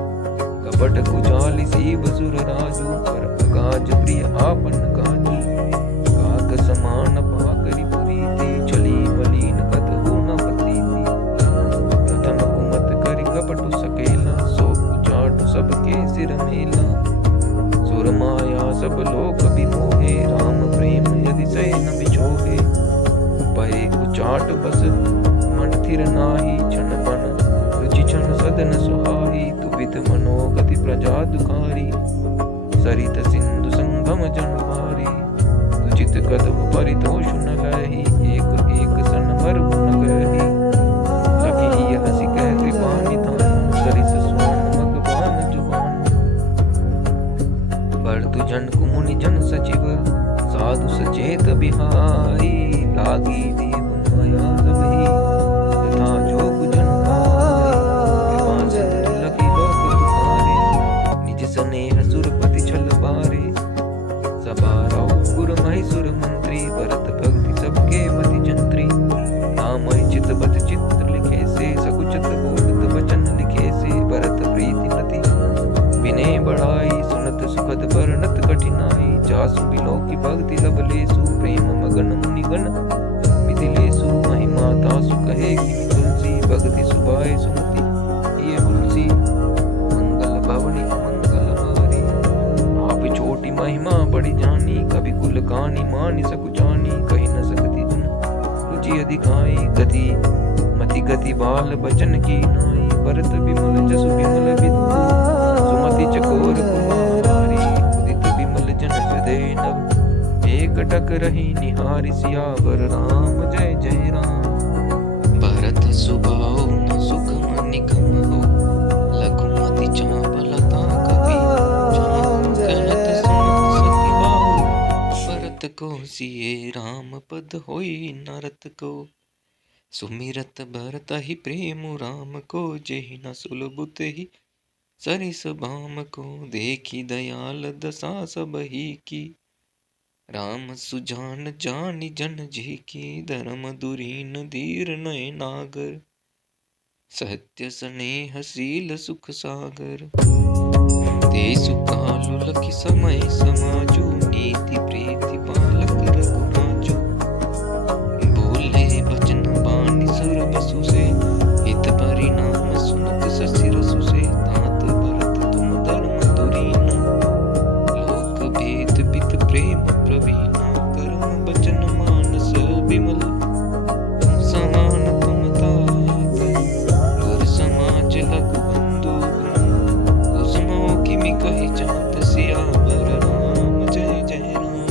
कपट कुचाली सीब सुर राजू, पर अकाज प्रिय आपन काजू, काक समान पाकरि पुरीति, छली मलीन कतहु न प्रतीति, प्रथम कुमत करि कपटु सकेला, सो कुचाटु सबके सिर मेला, सुर माया सब लोक बिमोहे, राम प्रेम यदि सै न बिछोहे, पए कुचाट बस मन थिर नाही, क्षण बन रुचि क्षण सदन सुहाई, तु विध मनोगति प्रजा दुखारी, सरित सिंधु संगम जनवारी, तु चित कदम परितोष न लही, एक एक सन मर न गही, लगी हसी कह कृपा निधान, सरिस सुवन मगवान जुबान, बरतु जन कुमुनि जन सचिव, साधु सचेत बिहारी, लागी देव माया सबही, तथा जोग जन पाई, कृपा सिंधु लखी लोक दुखारे, निज स्नेह सुरपति छल बारे, सभा राउ गुर महिसुर मंत्री, भरत भक्ति सबके मति जंत्री, नाम चित बत चित्र लिखे से, सकुचत बोलत वचन लिखे से, भरत प्रीति नति विनय बढ़ाई, सुनत सुखद बरनत कठिनाई, जासु बिलोकी भक्ति लब लेसु, प्रेम मगन मुनि गण मिथिलेसु, महिमा तासु कहे कि तुलसी, भक्ति सुभाए सुमति ये तुलसी, मंगल भवनि मंगल हारी, आप छोटी महिमा बड़ी जानी, कवि कुल कानी मानि सकुचानी, कही न सकती तुम रुचि अधिकाई, गति मति गति बाल बचन की नाई, भरत विमल जसु विमल विद्यु, सुमति चकोर कुमारी, उदित विमल जन हृदय नव, एक टक रही निहारी, सियावर राम जय राम। भरत सुबाऊ न सुख निगम हो, लघुमति चापलता कपि, कहत सुनत सति बाहु, भरत को सिए राम पद होई नरत को, सुमिरत भरत ही प्रेम राम को, जेहि न सुलभुत ही सरिस भाम को, देखी दयाल दशा सब ही की, राम सुजान जानि जन जी की, धर्म दुरीन धीर नय नागर, सत्य स्नेह शील सुख सागर, देसु कालु लखि समय समाजु, नीति प्रीति बालक रघुराजु, बोले बचन बानी सुर बसु से, हित परिणाम सुनत शशि रसु से, तात भरत तुम धर्म दुरीन, लोक भेद पित प्रेम प्रवीण, कर्म बचन मानस विमल, तुम समान तुम तात, गुर समाज लघु बंधु गुण, कुसुमो किमि कहि जात, सियावर राम जय राम।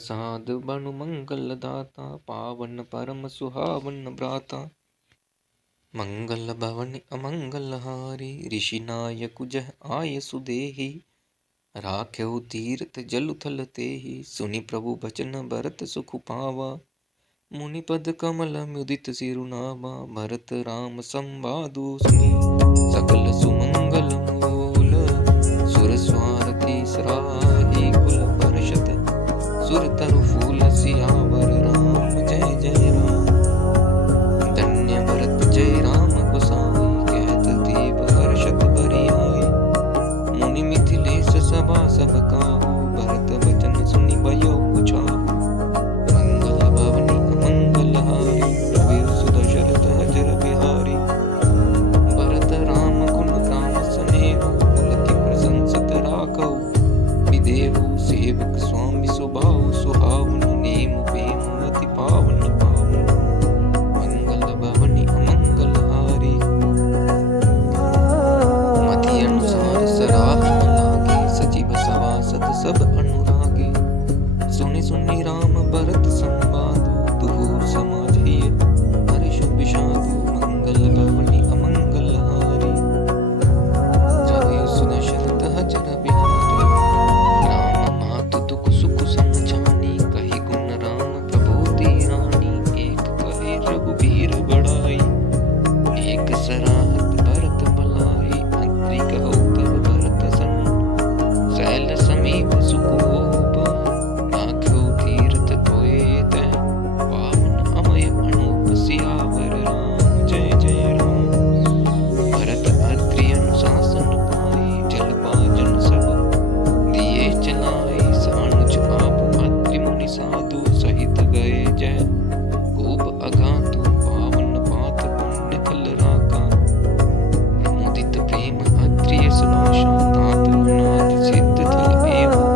प्रसाद बनु मंगल दाता, पावन परम सुहावन भ्राता। मंगल भवन अमंगल हारी, ऋषि नायक जह आय सुदेहि। राख्यो तीर्थ जल थल तेहि, सुनि प्रभु बचन भरत सुख पावा। मुनिपद कमल मुदित सिरुनावा, भरत राम संवादु सुनि। सकल सुमंगल मूल, सुर स्वारथी सराही। कुल वर्षत सुर तरु फूल, सियावर राम जय जय राम। धन्य भरत जय राम गोसाई, कहत देव हर्षत भरि आए। मुनि मिथिलेश सभा सब काहू, भरत वचन सुनि भयो कुचाहू। मंगल भवनि अमंगल हारी, रवि सुत शरत अजर बिहारी। भरत राम गुण गान सनेहु, पुलति प्रशंसत राखहु। विदेहु सेवक स्वामी स्वभाव, सुहावन नेम प्रेम अति पावन पावन। मंगल भवनि अमंगल हारी, मति अनुसार सराहन लागे। सजीव सभासद सब अनुरागे, सुनि सुनि राम भरत संवादु। दुहु समाज हिय हर्ष विषादु, मंगल भवनि अमंगल हारी। रवि सुत शरत अजर बिहारी, राम मातु दुख सुख समझानी। कहि गुण राम प्रभुति रानी, एक कहे रघुबीर बड़ाई। एक सराहत भरत भलाई, अत्रि कहु तब भरत सन। शैल समीप सुकोप, राख्यो तीर्थ तोय तह। पावन अमय अनूप, सियावर राम जय जय राम। भरत अत्रि अनुशासन पाई, जल बाजन सब दिए चलाई। सानुज आप अत्रि मुनि साधु, सहित गए जय खूब अगातु। पावन पात पुण्य फल राका, प्रमोदित प्रेम अत्रिय सुभाषा। तात अनाथ सिद्ध थल एवं,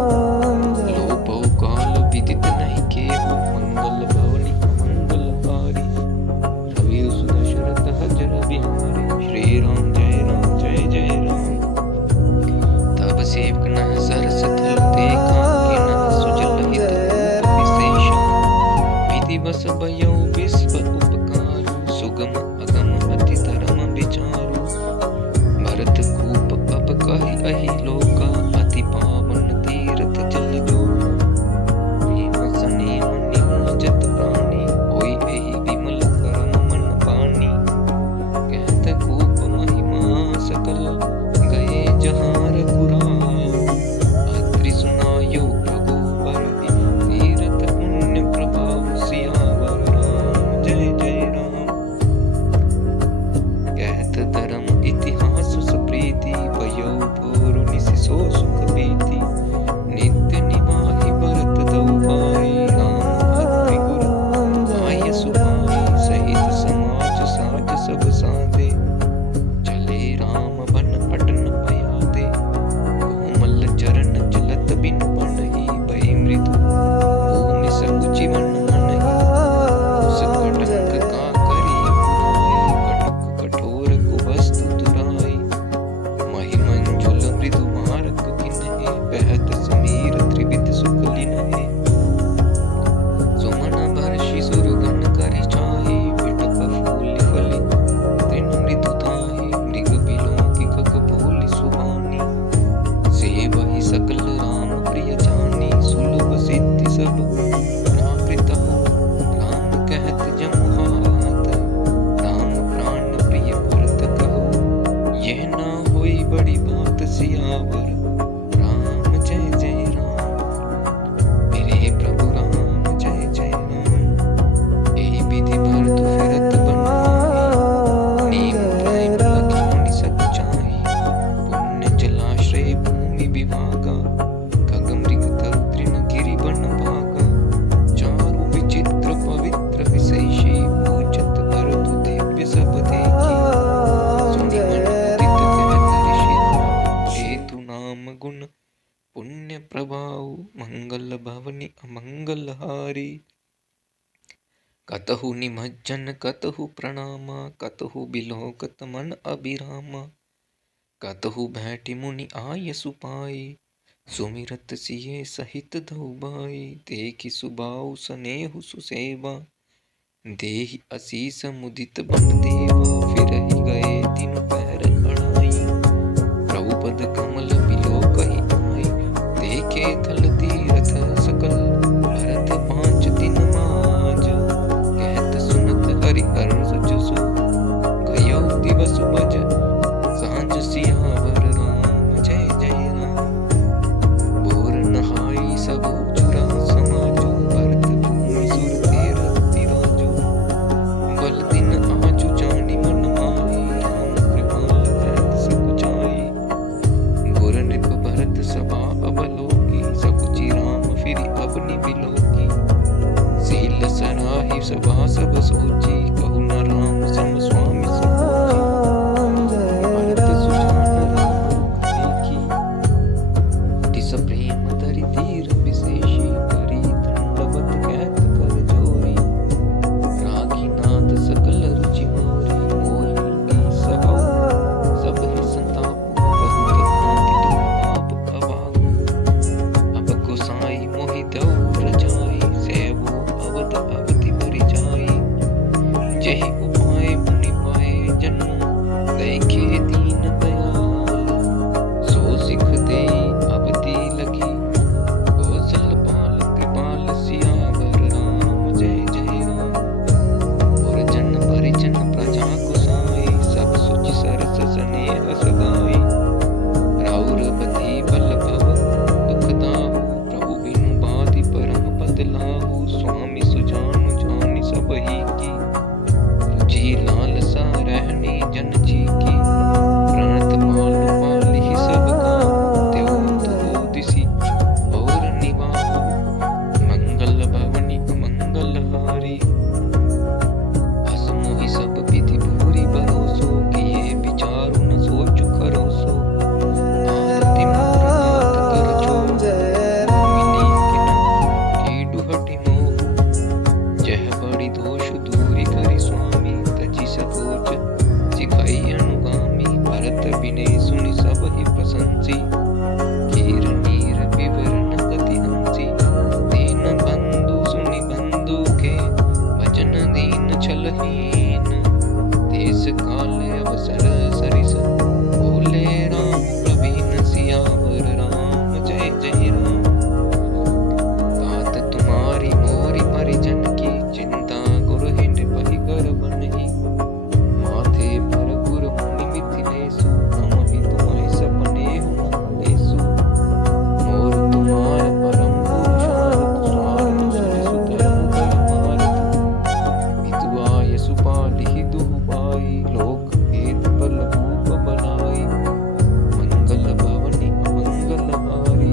लोपौ काल विदित नहीं केहू। मंगल भवनि अमंगल हारी, रवि सुत शरत अजर बिहारी। श्री राम जय जय राम। तब सेवक नह सरस थल देखा, किन्ह सुजल हित भूप विशेषा। विधि बस भयो विश्व उपकारु, सुगम अगम अति धर्म विचारु। भरत खूप अब कहि अहि लोका, अति पावन तीर्थ जल जोका। प्रेम सनेह निहुँ जत प्राणी, होई एहि विमल करम मन बानी। कहत खूप महिमा सकल, गए जहाँ रघुराया। अत्रि सुनायो रघुबर, तीरथ पुण्य प्रभाव। सियावर राम जय जय राम। कहत धर्म इतिहास सुप्रीति, भयो भोरु निसि सो सुख बीति। नित्य निवाहि भरत दउ भाई, राम अत्रि गुर आय सुभाई। सहित समाज साज सब साधे, चले राम बन अटन पयादे। कोमल चरण चलत बिन बनहि, भय मृदु भूमि सकुचि मन मनहि। उस कटंक का करी बुराई, कटक कठोर कुबस्तु तुराई। महि मंजुल मृदु मारक किन्हे, बहत समीर त्रिविध सुख लिन्हे। सुमन बरषि सुरगन करि छाहि, बिटप फूलि फलि तृण मृदु ताहि। मृग बिलोकि खग भूलि सुबानी, सेवहि सकल राम प्रिय जानी। सुलभ सिद्धि सब प्राप्तहु, राम कहत जमु हाथ। राम प्राण प्रिय भरत कहु, यह ना होई बड़ी बात। सियावर राम जय जय राम। मेरे प्रभु राम जय जय राम। एहि विधि भरतु फिरत बनवाहि, नीम प्रेम लखि मुनि सब चाहि। पुण्य जलाश्रय भूमि विभागा, खग मृग तरु तृण गिरि वन भागा। चारु विचित्र पवित्र विशेषी, पूजत भरतु दिव्य सब देखी। सुनि मन उदित कहत ऋषि राम, हेतु नाम गुण पुण्य प्रभाव। मंगल भवनि अमंगल हारी, कतहु निमज्जन कतहु प्रणामा। कतहु बिलोकत मन अभिरामा, कतहु भेंटि मुनि आय सुपाई। सुमिरत सिए सहित धौबाई, देखि सुबाऊ सनेहु सुसेवा। देहि असीस मुदित बन देवा, फिरहि गए तिनु पैर अड़ाई। प्रभु पद कमल बिलो कही आई, देखे थल तीरथ सकल। भरत पांच दिन माज, कहत सुनत हरि हर्ष जसु। गयो दिवस बज, सांझ सियावर राम जय जय राम। भोर नहाई सबु जुरा समाजो, भरत भूमि सुर तीरथ राजो। बल दिन आजु जानी मन माही, राम कृपाल है सकुचाई। गुर नृप भरत सभा अवलोकी, सकुचि राम फिरि अपनी बिलोकी। सील सराहि सभा सब सोची, कहु न राम सम स्वामी सकोची। भरत सुजान राम देखी, तिस प्रेम धरि धीर विशेषी। करी दंडवत कहत कर जोरी, राखी नाथ सकल रुचि मोरी। मोहि लगी सहाउ सब है संताप, बहुत भांति तुम आप अभागु। अब गोसाई मोहि दऊ रजाई, सेवो अवध अवधि भरि जाई। जेहि उपाय मुनि पाए जन्म, देखे दीन दयाल। सो सिख देई अवधि लगी, कौशल पाल कृपाल सियावर राम जय जय राम। और जन परिजन प्रजा कुसाई, सब सुचि सरस स्नेह सगाई। राउर पति बल भव दुख दाहु, प्रभु बिनु बाधि परम पद लाहु। स्वामी सुजानु जानि सब ही की, रुचि लालसा रहनी जन जी की। प्रणत पालु पालिहि सब काहु, तेउ धो दिसि और निवाहु। मंगल भवनि अमंगल हारी, हस मोहि सब विधि भूरि भरोसो। किए विचारु न सोचु खरोसो, आरति मोर नाथ कर छोड़ु। मिली किन कीडु हटि मोहु, जह बड़ी दोष दूरि करि स्वामी। तजि सकोच सिखाई अनुगामी, भरत विनय सुनि सब ही प्रशंसी। कीर नीर विवरण गति हंसी, दीन बंधु सुनि बंधु के। भजन दीन छलहीन, देश काल अवसर सरिस। बोले राम प्रवीण सियावर राम जय जय राम। तात तुम्हारी मोरी परिजन की, चिंता गुर नृपहि कर बनहि। माथे पर गुर मुनि मिथिलेसु, हमहि तुम्हि सपनेहु न लेसु। मोर तुम्हार परम पुरुषार्थ, स्वार्थ सुनि सुतहि कर मारत। मितुआ यशु पालिहि दुहु पाई, लोक भेद बल भूप बनाई। मंगल भवनि अमंगल हारी,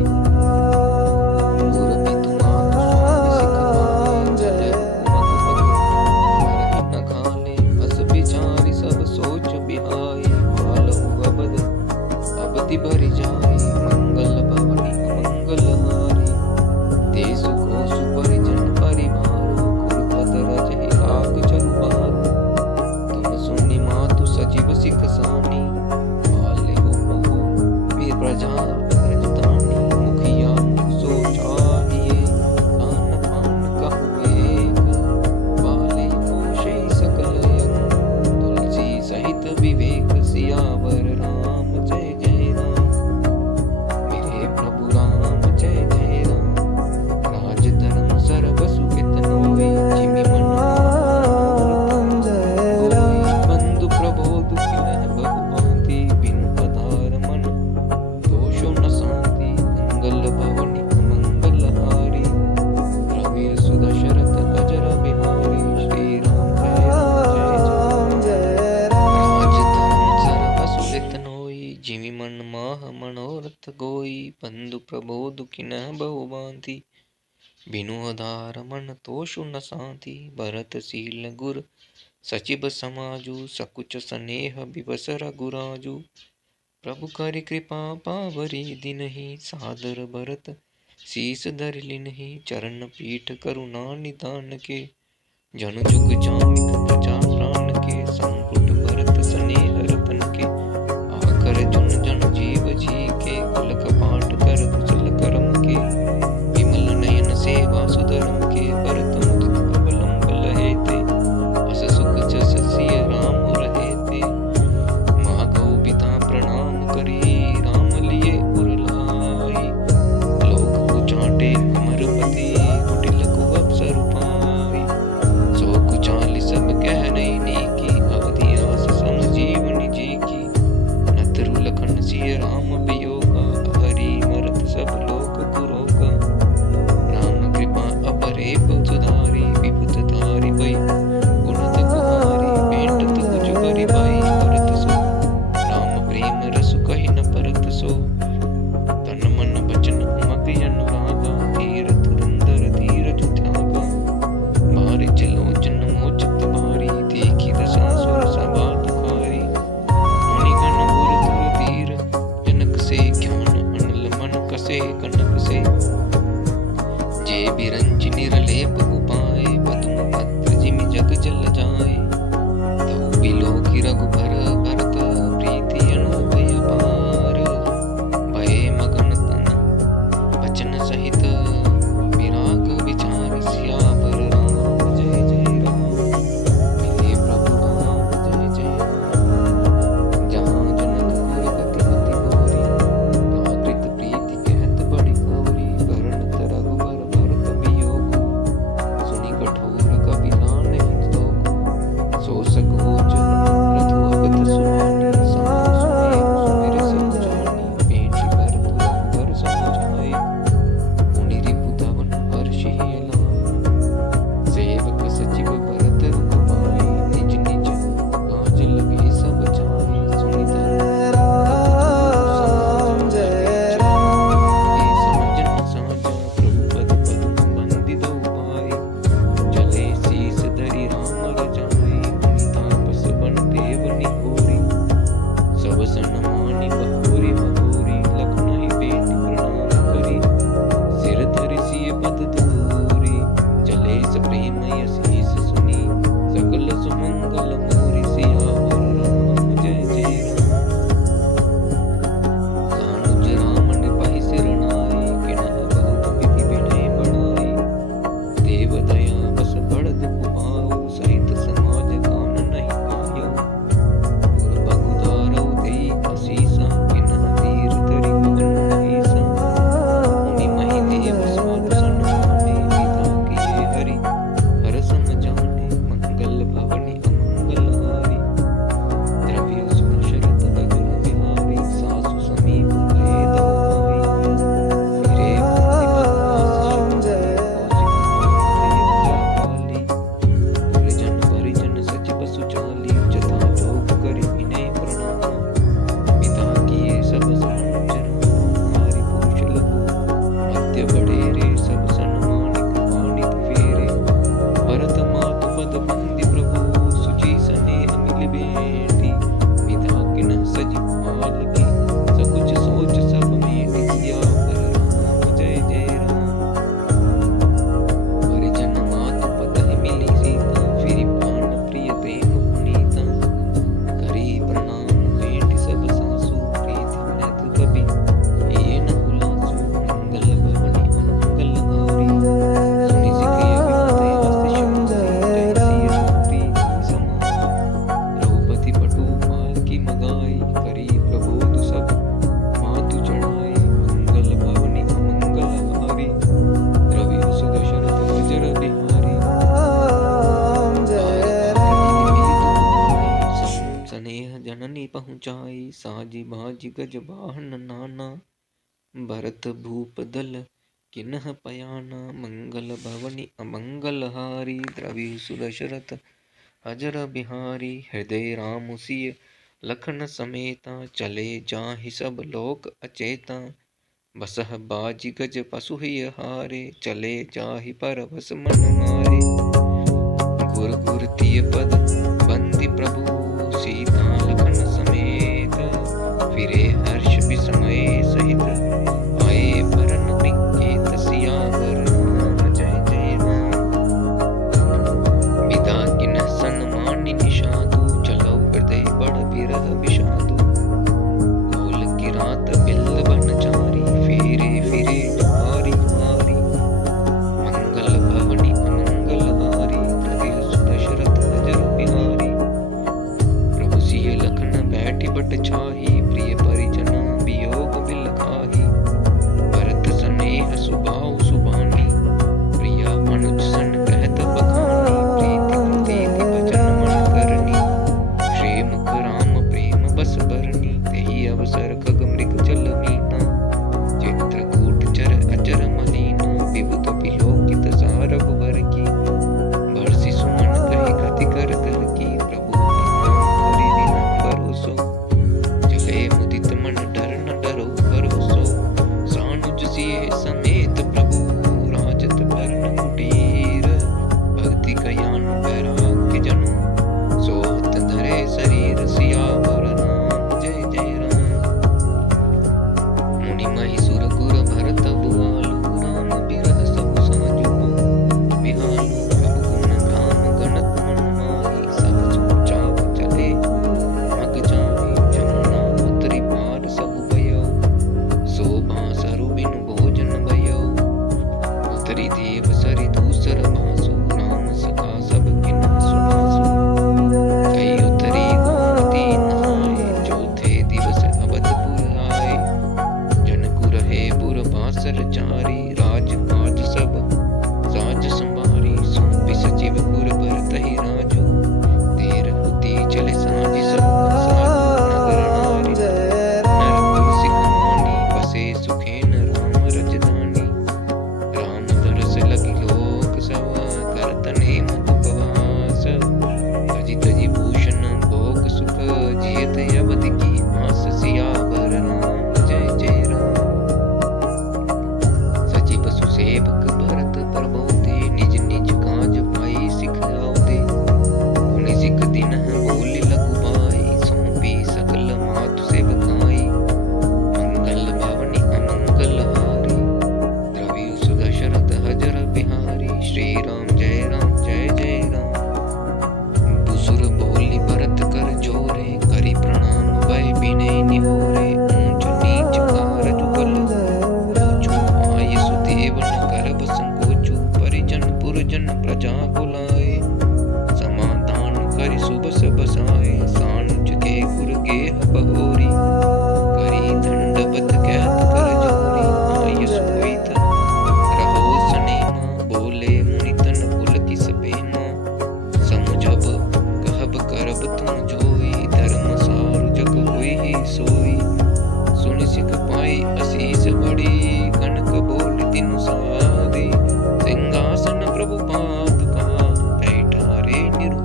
गुर पितु मातु स्वामी सिख पाए। जय मग मग मरहि न घाले, बस विचारि सब सोच बिहाई। पालहु अबध अवधि भरि जाई, मंगल भवनि अमंगल हारी। देसु कोसु परिजन परिवारो, गुरुपद रजहि लाग चरुबारो। तुम सुनि मातु सजीव सिख सानी, पालेहु बहु वीर प्रजा रजतानी। मुखिया मुख सो चाहिए, आन पान कहु एक। पाले पोषे सकल अंग, तुलसी सहित विवेक। सियावर राम जय जय राम, मेरे प्रभु राम जय जय राम। राज धर्म सर्व सुखित नोई, जिमि मन मनोरथ होई। बंधु प्रबोधु किनहि बहु भांति, बिनु आधार मन दोषो न शांति। मंगल भवनि अमंगल हारी, रवि सुत दशरथ अजर बिहारी। श्री राम जय राम राज धर्म सर्व सुखित नोई, जिमि मन माह मनोरथ गोई। बंधु प्रबोधु किनहि बहु भांति, बिनु आधार मन तोषु न शांति। भरत शील गुर सचिब समाजु, सकुच स्नेह विवस रघुराजु। प्रभु करि कृपा पावरी दीनहि, सादर भरत शीस धरि लिन्हि। चरण पीठ करुणा निधान के, जनु जुग जामिक प्रजा प्राण के। संपुट भरत स्नेह रतन के, आकर जुन जन जीव जी के। कुल कपाट कर कुशल साजी बाजी गज वाहन नाना, भरत भूप दल किन्ह पयाना, मंगल भवनि अमंगल हारी, द्रवि सुदशरथ अजर बिहारी, हृदय राम सिय लखन समेता, चले जाहि सब लोक अचेता, बसह बाजी गज पशु हिय हारे, चले जाहि पर बस मन मारे, गुर गुर तिय पद बंदी प्रभु, सीता लखन समेत, फिरे हर्ष विस्मय सहित, आए परन बिंकेत सियावर राम, जय जय राम। विदा किन्ह सन्मानि निषादु, चलौ हृदय बड़ बिरह विषादु, कोल किरात बिल्ल बनचारी, फेरे फिरे हारी हारी, मंगल भवनि अमंगल हारी, द्रवि सुदशरथ अजर बिहारी, प्रभु सिय लखन बैठि बट छाही, प्रिय परिजन वियोग बिल खाही, भरत सनेह सुभाउ सुबानी, प्रिया अनुज सन कहत बखानी, प्रीति प्रतीति भजन मन करनी, श्री मुख राम प्रेम बस बरनी, तेहि अवसर खग मृग जल मीना, चित्रकूट चर अचर मलीना, विबुध विलोकित सारभ वर की, बरसि सुमन कहि गति कर कर की, प्रभु प्रणाम करि दीन भरोसो, चले मुदित मन डर न डरो भरोसो, सानुज सिय समेत प्रभु, राजत भरन कुटीर, भक्ति कयान वैराग्य जनु, सोहत धरे शरीर सियावर राम, जय जय राम। मुनि महि सुर गुर भरत बुआलु, राम बिरह सब साजु बिहालु, प्रभु गुण धाम गणत मन माही, सब सुख चाव चले मग जाही, जमुना उतरि पार सब भयो, शोभा सरु बिनु भोजन भयो, उतरि देव सरि दूसर बासु, राम सखा सब किन्ह सुबासु, कई उतरी गोमती नहाए, चौथे दिवस अवधपुर आए, जनकु रहे पुर बासर चारी, राजकाज सब साज संभारी, सौंपि सचिव गुर भरतहि राजो, देर होती चले साजी सब साजो, नगर नारी नरपुर सिख मानी, बसे सुखेन राम रजधानी, राम तरस लगी लोक सवा, करत नेम उपवास, तजि तजि भूषण भोग सुख, जियत अवधि की आस, सियावर राम, जय जय राम। सचिव सुसेवक भरत प्रबोधे, निज निज काज पाई सिख आवते, पुनि सिख दिनह बोले लघु भाई, सौंपी सकल मातु सेवकाई, मंगल भवनि अमंगल हारी, द्रवि सुदशरथ अजर बिहारी, श्री राम जय जय राम। बुसुर बोली भरत कर जोरे, करि प्रणाम भय विनय निहोरे, ऊंच नीच कारज बल लोचु, आय सुदेव न करब संकोचु, परिजन पुरजन प्रजा बुलाए, समाधान करि सुबस बसाए, सानुज के गुर गेह बहोरी, करि दंडवत कहत कर जोरी, आय सोइत रहो सनेमा, बोले मुनि तन पुलकिस बेना, समुझब कहब करब तुम जोई, धर्म सारु जग होई सोई, सुनि सिख पाई असीस बड़ी, कनक बोल तिनु सारी, सिंहासन प्रभु पादुका, बैठारे निरु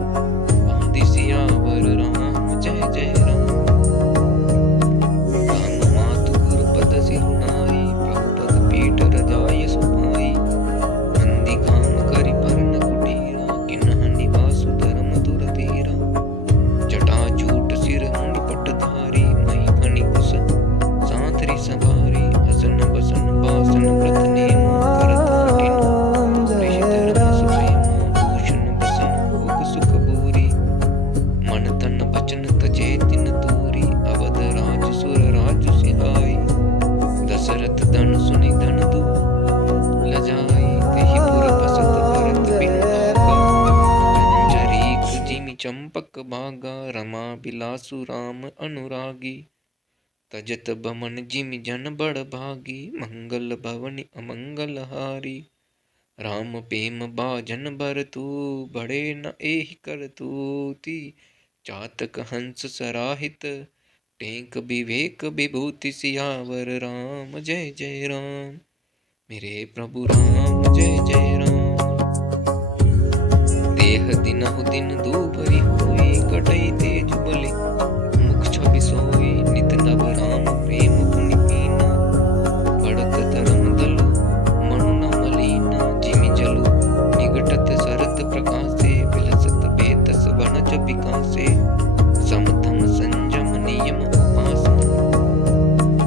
बांधि सियावर राम, जय जय राम। राम मातु गुर पद सिरुनाई, प्रभु पद पीठ रजाय सुपाई, नंदी काम करि परन कुटीरा, किन्ह निवासु धर्म धुर धीरा, जटाजूट सिर मुनि पट धारी, मही फणि कुश सांतरि सवारी, असन बसन बासन व्रत नेमा, करत कठिन ऋषि धर्म सुप्रेमा, भूषण बसन भोग सुख भूरी, मन तन बचन तजे तिन दूरी, अवध राज सुर राज सिहाई, दशरथ धन सुनि धन दू लजाई, तेहि पुर बसत भरत बिनु भागा, जंजरीक जिमि चंपक भागा, रमा बिलासु राम अनुरागी, तजत बमन जिमि जन बड़ भागी, मंगल भवनि अमंगल हारी, राम प्रेम बाजन भरतु, बड़े न एहि करतूति, चातक हंस सराहित, टेक विवेक विभूति सियावर राम जय जय राम। मेरे प्रभु राम जय जय राम। देह दिनहु दिन दूबरी होई कटई तेज बलि मुख छवि सोई नित नव राम प्रेम पुनि पीना बढ़त धर्म दलु मनु न मलीना जिमि जलु निगटत सरत प्रकाशे विलसत बेतस वनज विकासे समतम संयम नियम उपासना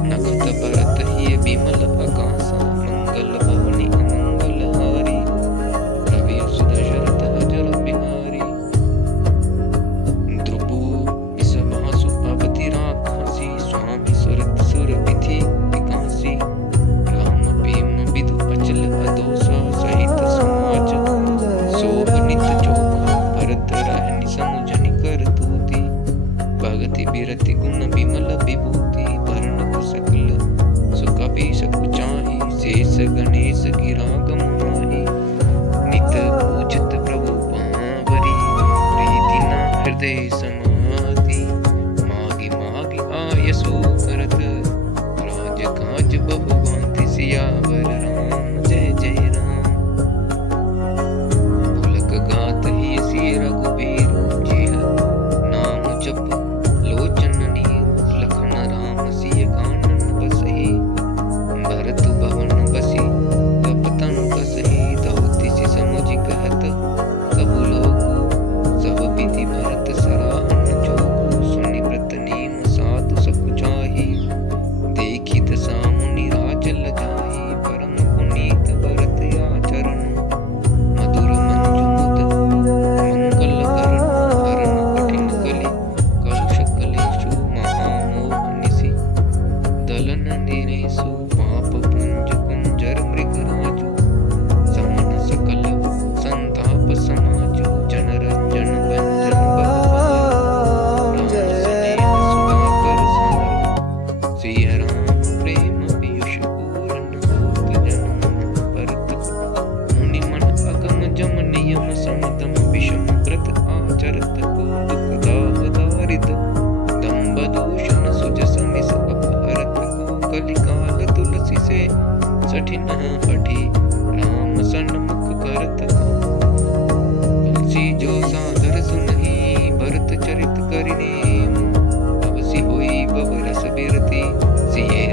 नखत भरत ही विमल आकाशा मंगल भवनि अमंगल हारी रवि सुध शरत हजर बिहारी ध्रुवो विषभासु अवधि राखासी स्वामी सुरत सुर विधि विकासी राम प्रेम विदु अचल अदोसा सहित समाज शोभनित चोखा भरत रहनि समुझनि कर तूती भगति बिरति गुण विमल विभूति वर्ण सकल सुख सकु चाहि शेष गणेश गिरागम माहि नित पूजित प्रभु पावरी प्रीति न हृदय समाधि मागी मागी आयसु करत राज काज बहु भांति सियावर राम जय जय राम। पुलक गात ही सी रघुबीर जिह नाम जप लोचन नीर लखन राम सिय कानन बसहि भरत भवन बसी तप तनु कसहि धौतिसि समुझि कहत सब लोग सब विधि भरत सराहन जोगु सुनि व्रत नेम साधु सकु चाहि देखि दशा मुनि राज लजाहि परम पुनीत भरत आचरण मधुर मंजु मुद मंगल करण हरण कठिन कलि कलुष कलेषु महामोह निसि दलन निरेषु पाप पुंज कुंजर मृग राजु समन सकल संताप समाजु जन रंजन भंजन बहु राम स्नेह सुधाकर सारु सिय राम प्रेम पीयूष पूरन होत जन भरत मुनि मन अगम जम नियम समदम विषम व्रत आचरत को दुख दाह दारिद दंभ दूषण सुज समिस अपहरत को कलिकाल तुलसी से सठिन हठी राम सन्मुख करत को तुलसी जो सादर सुनहि भरत चरित करिने अवसि होई बब रस बिरति सिए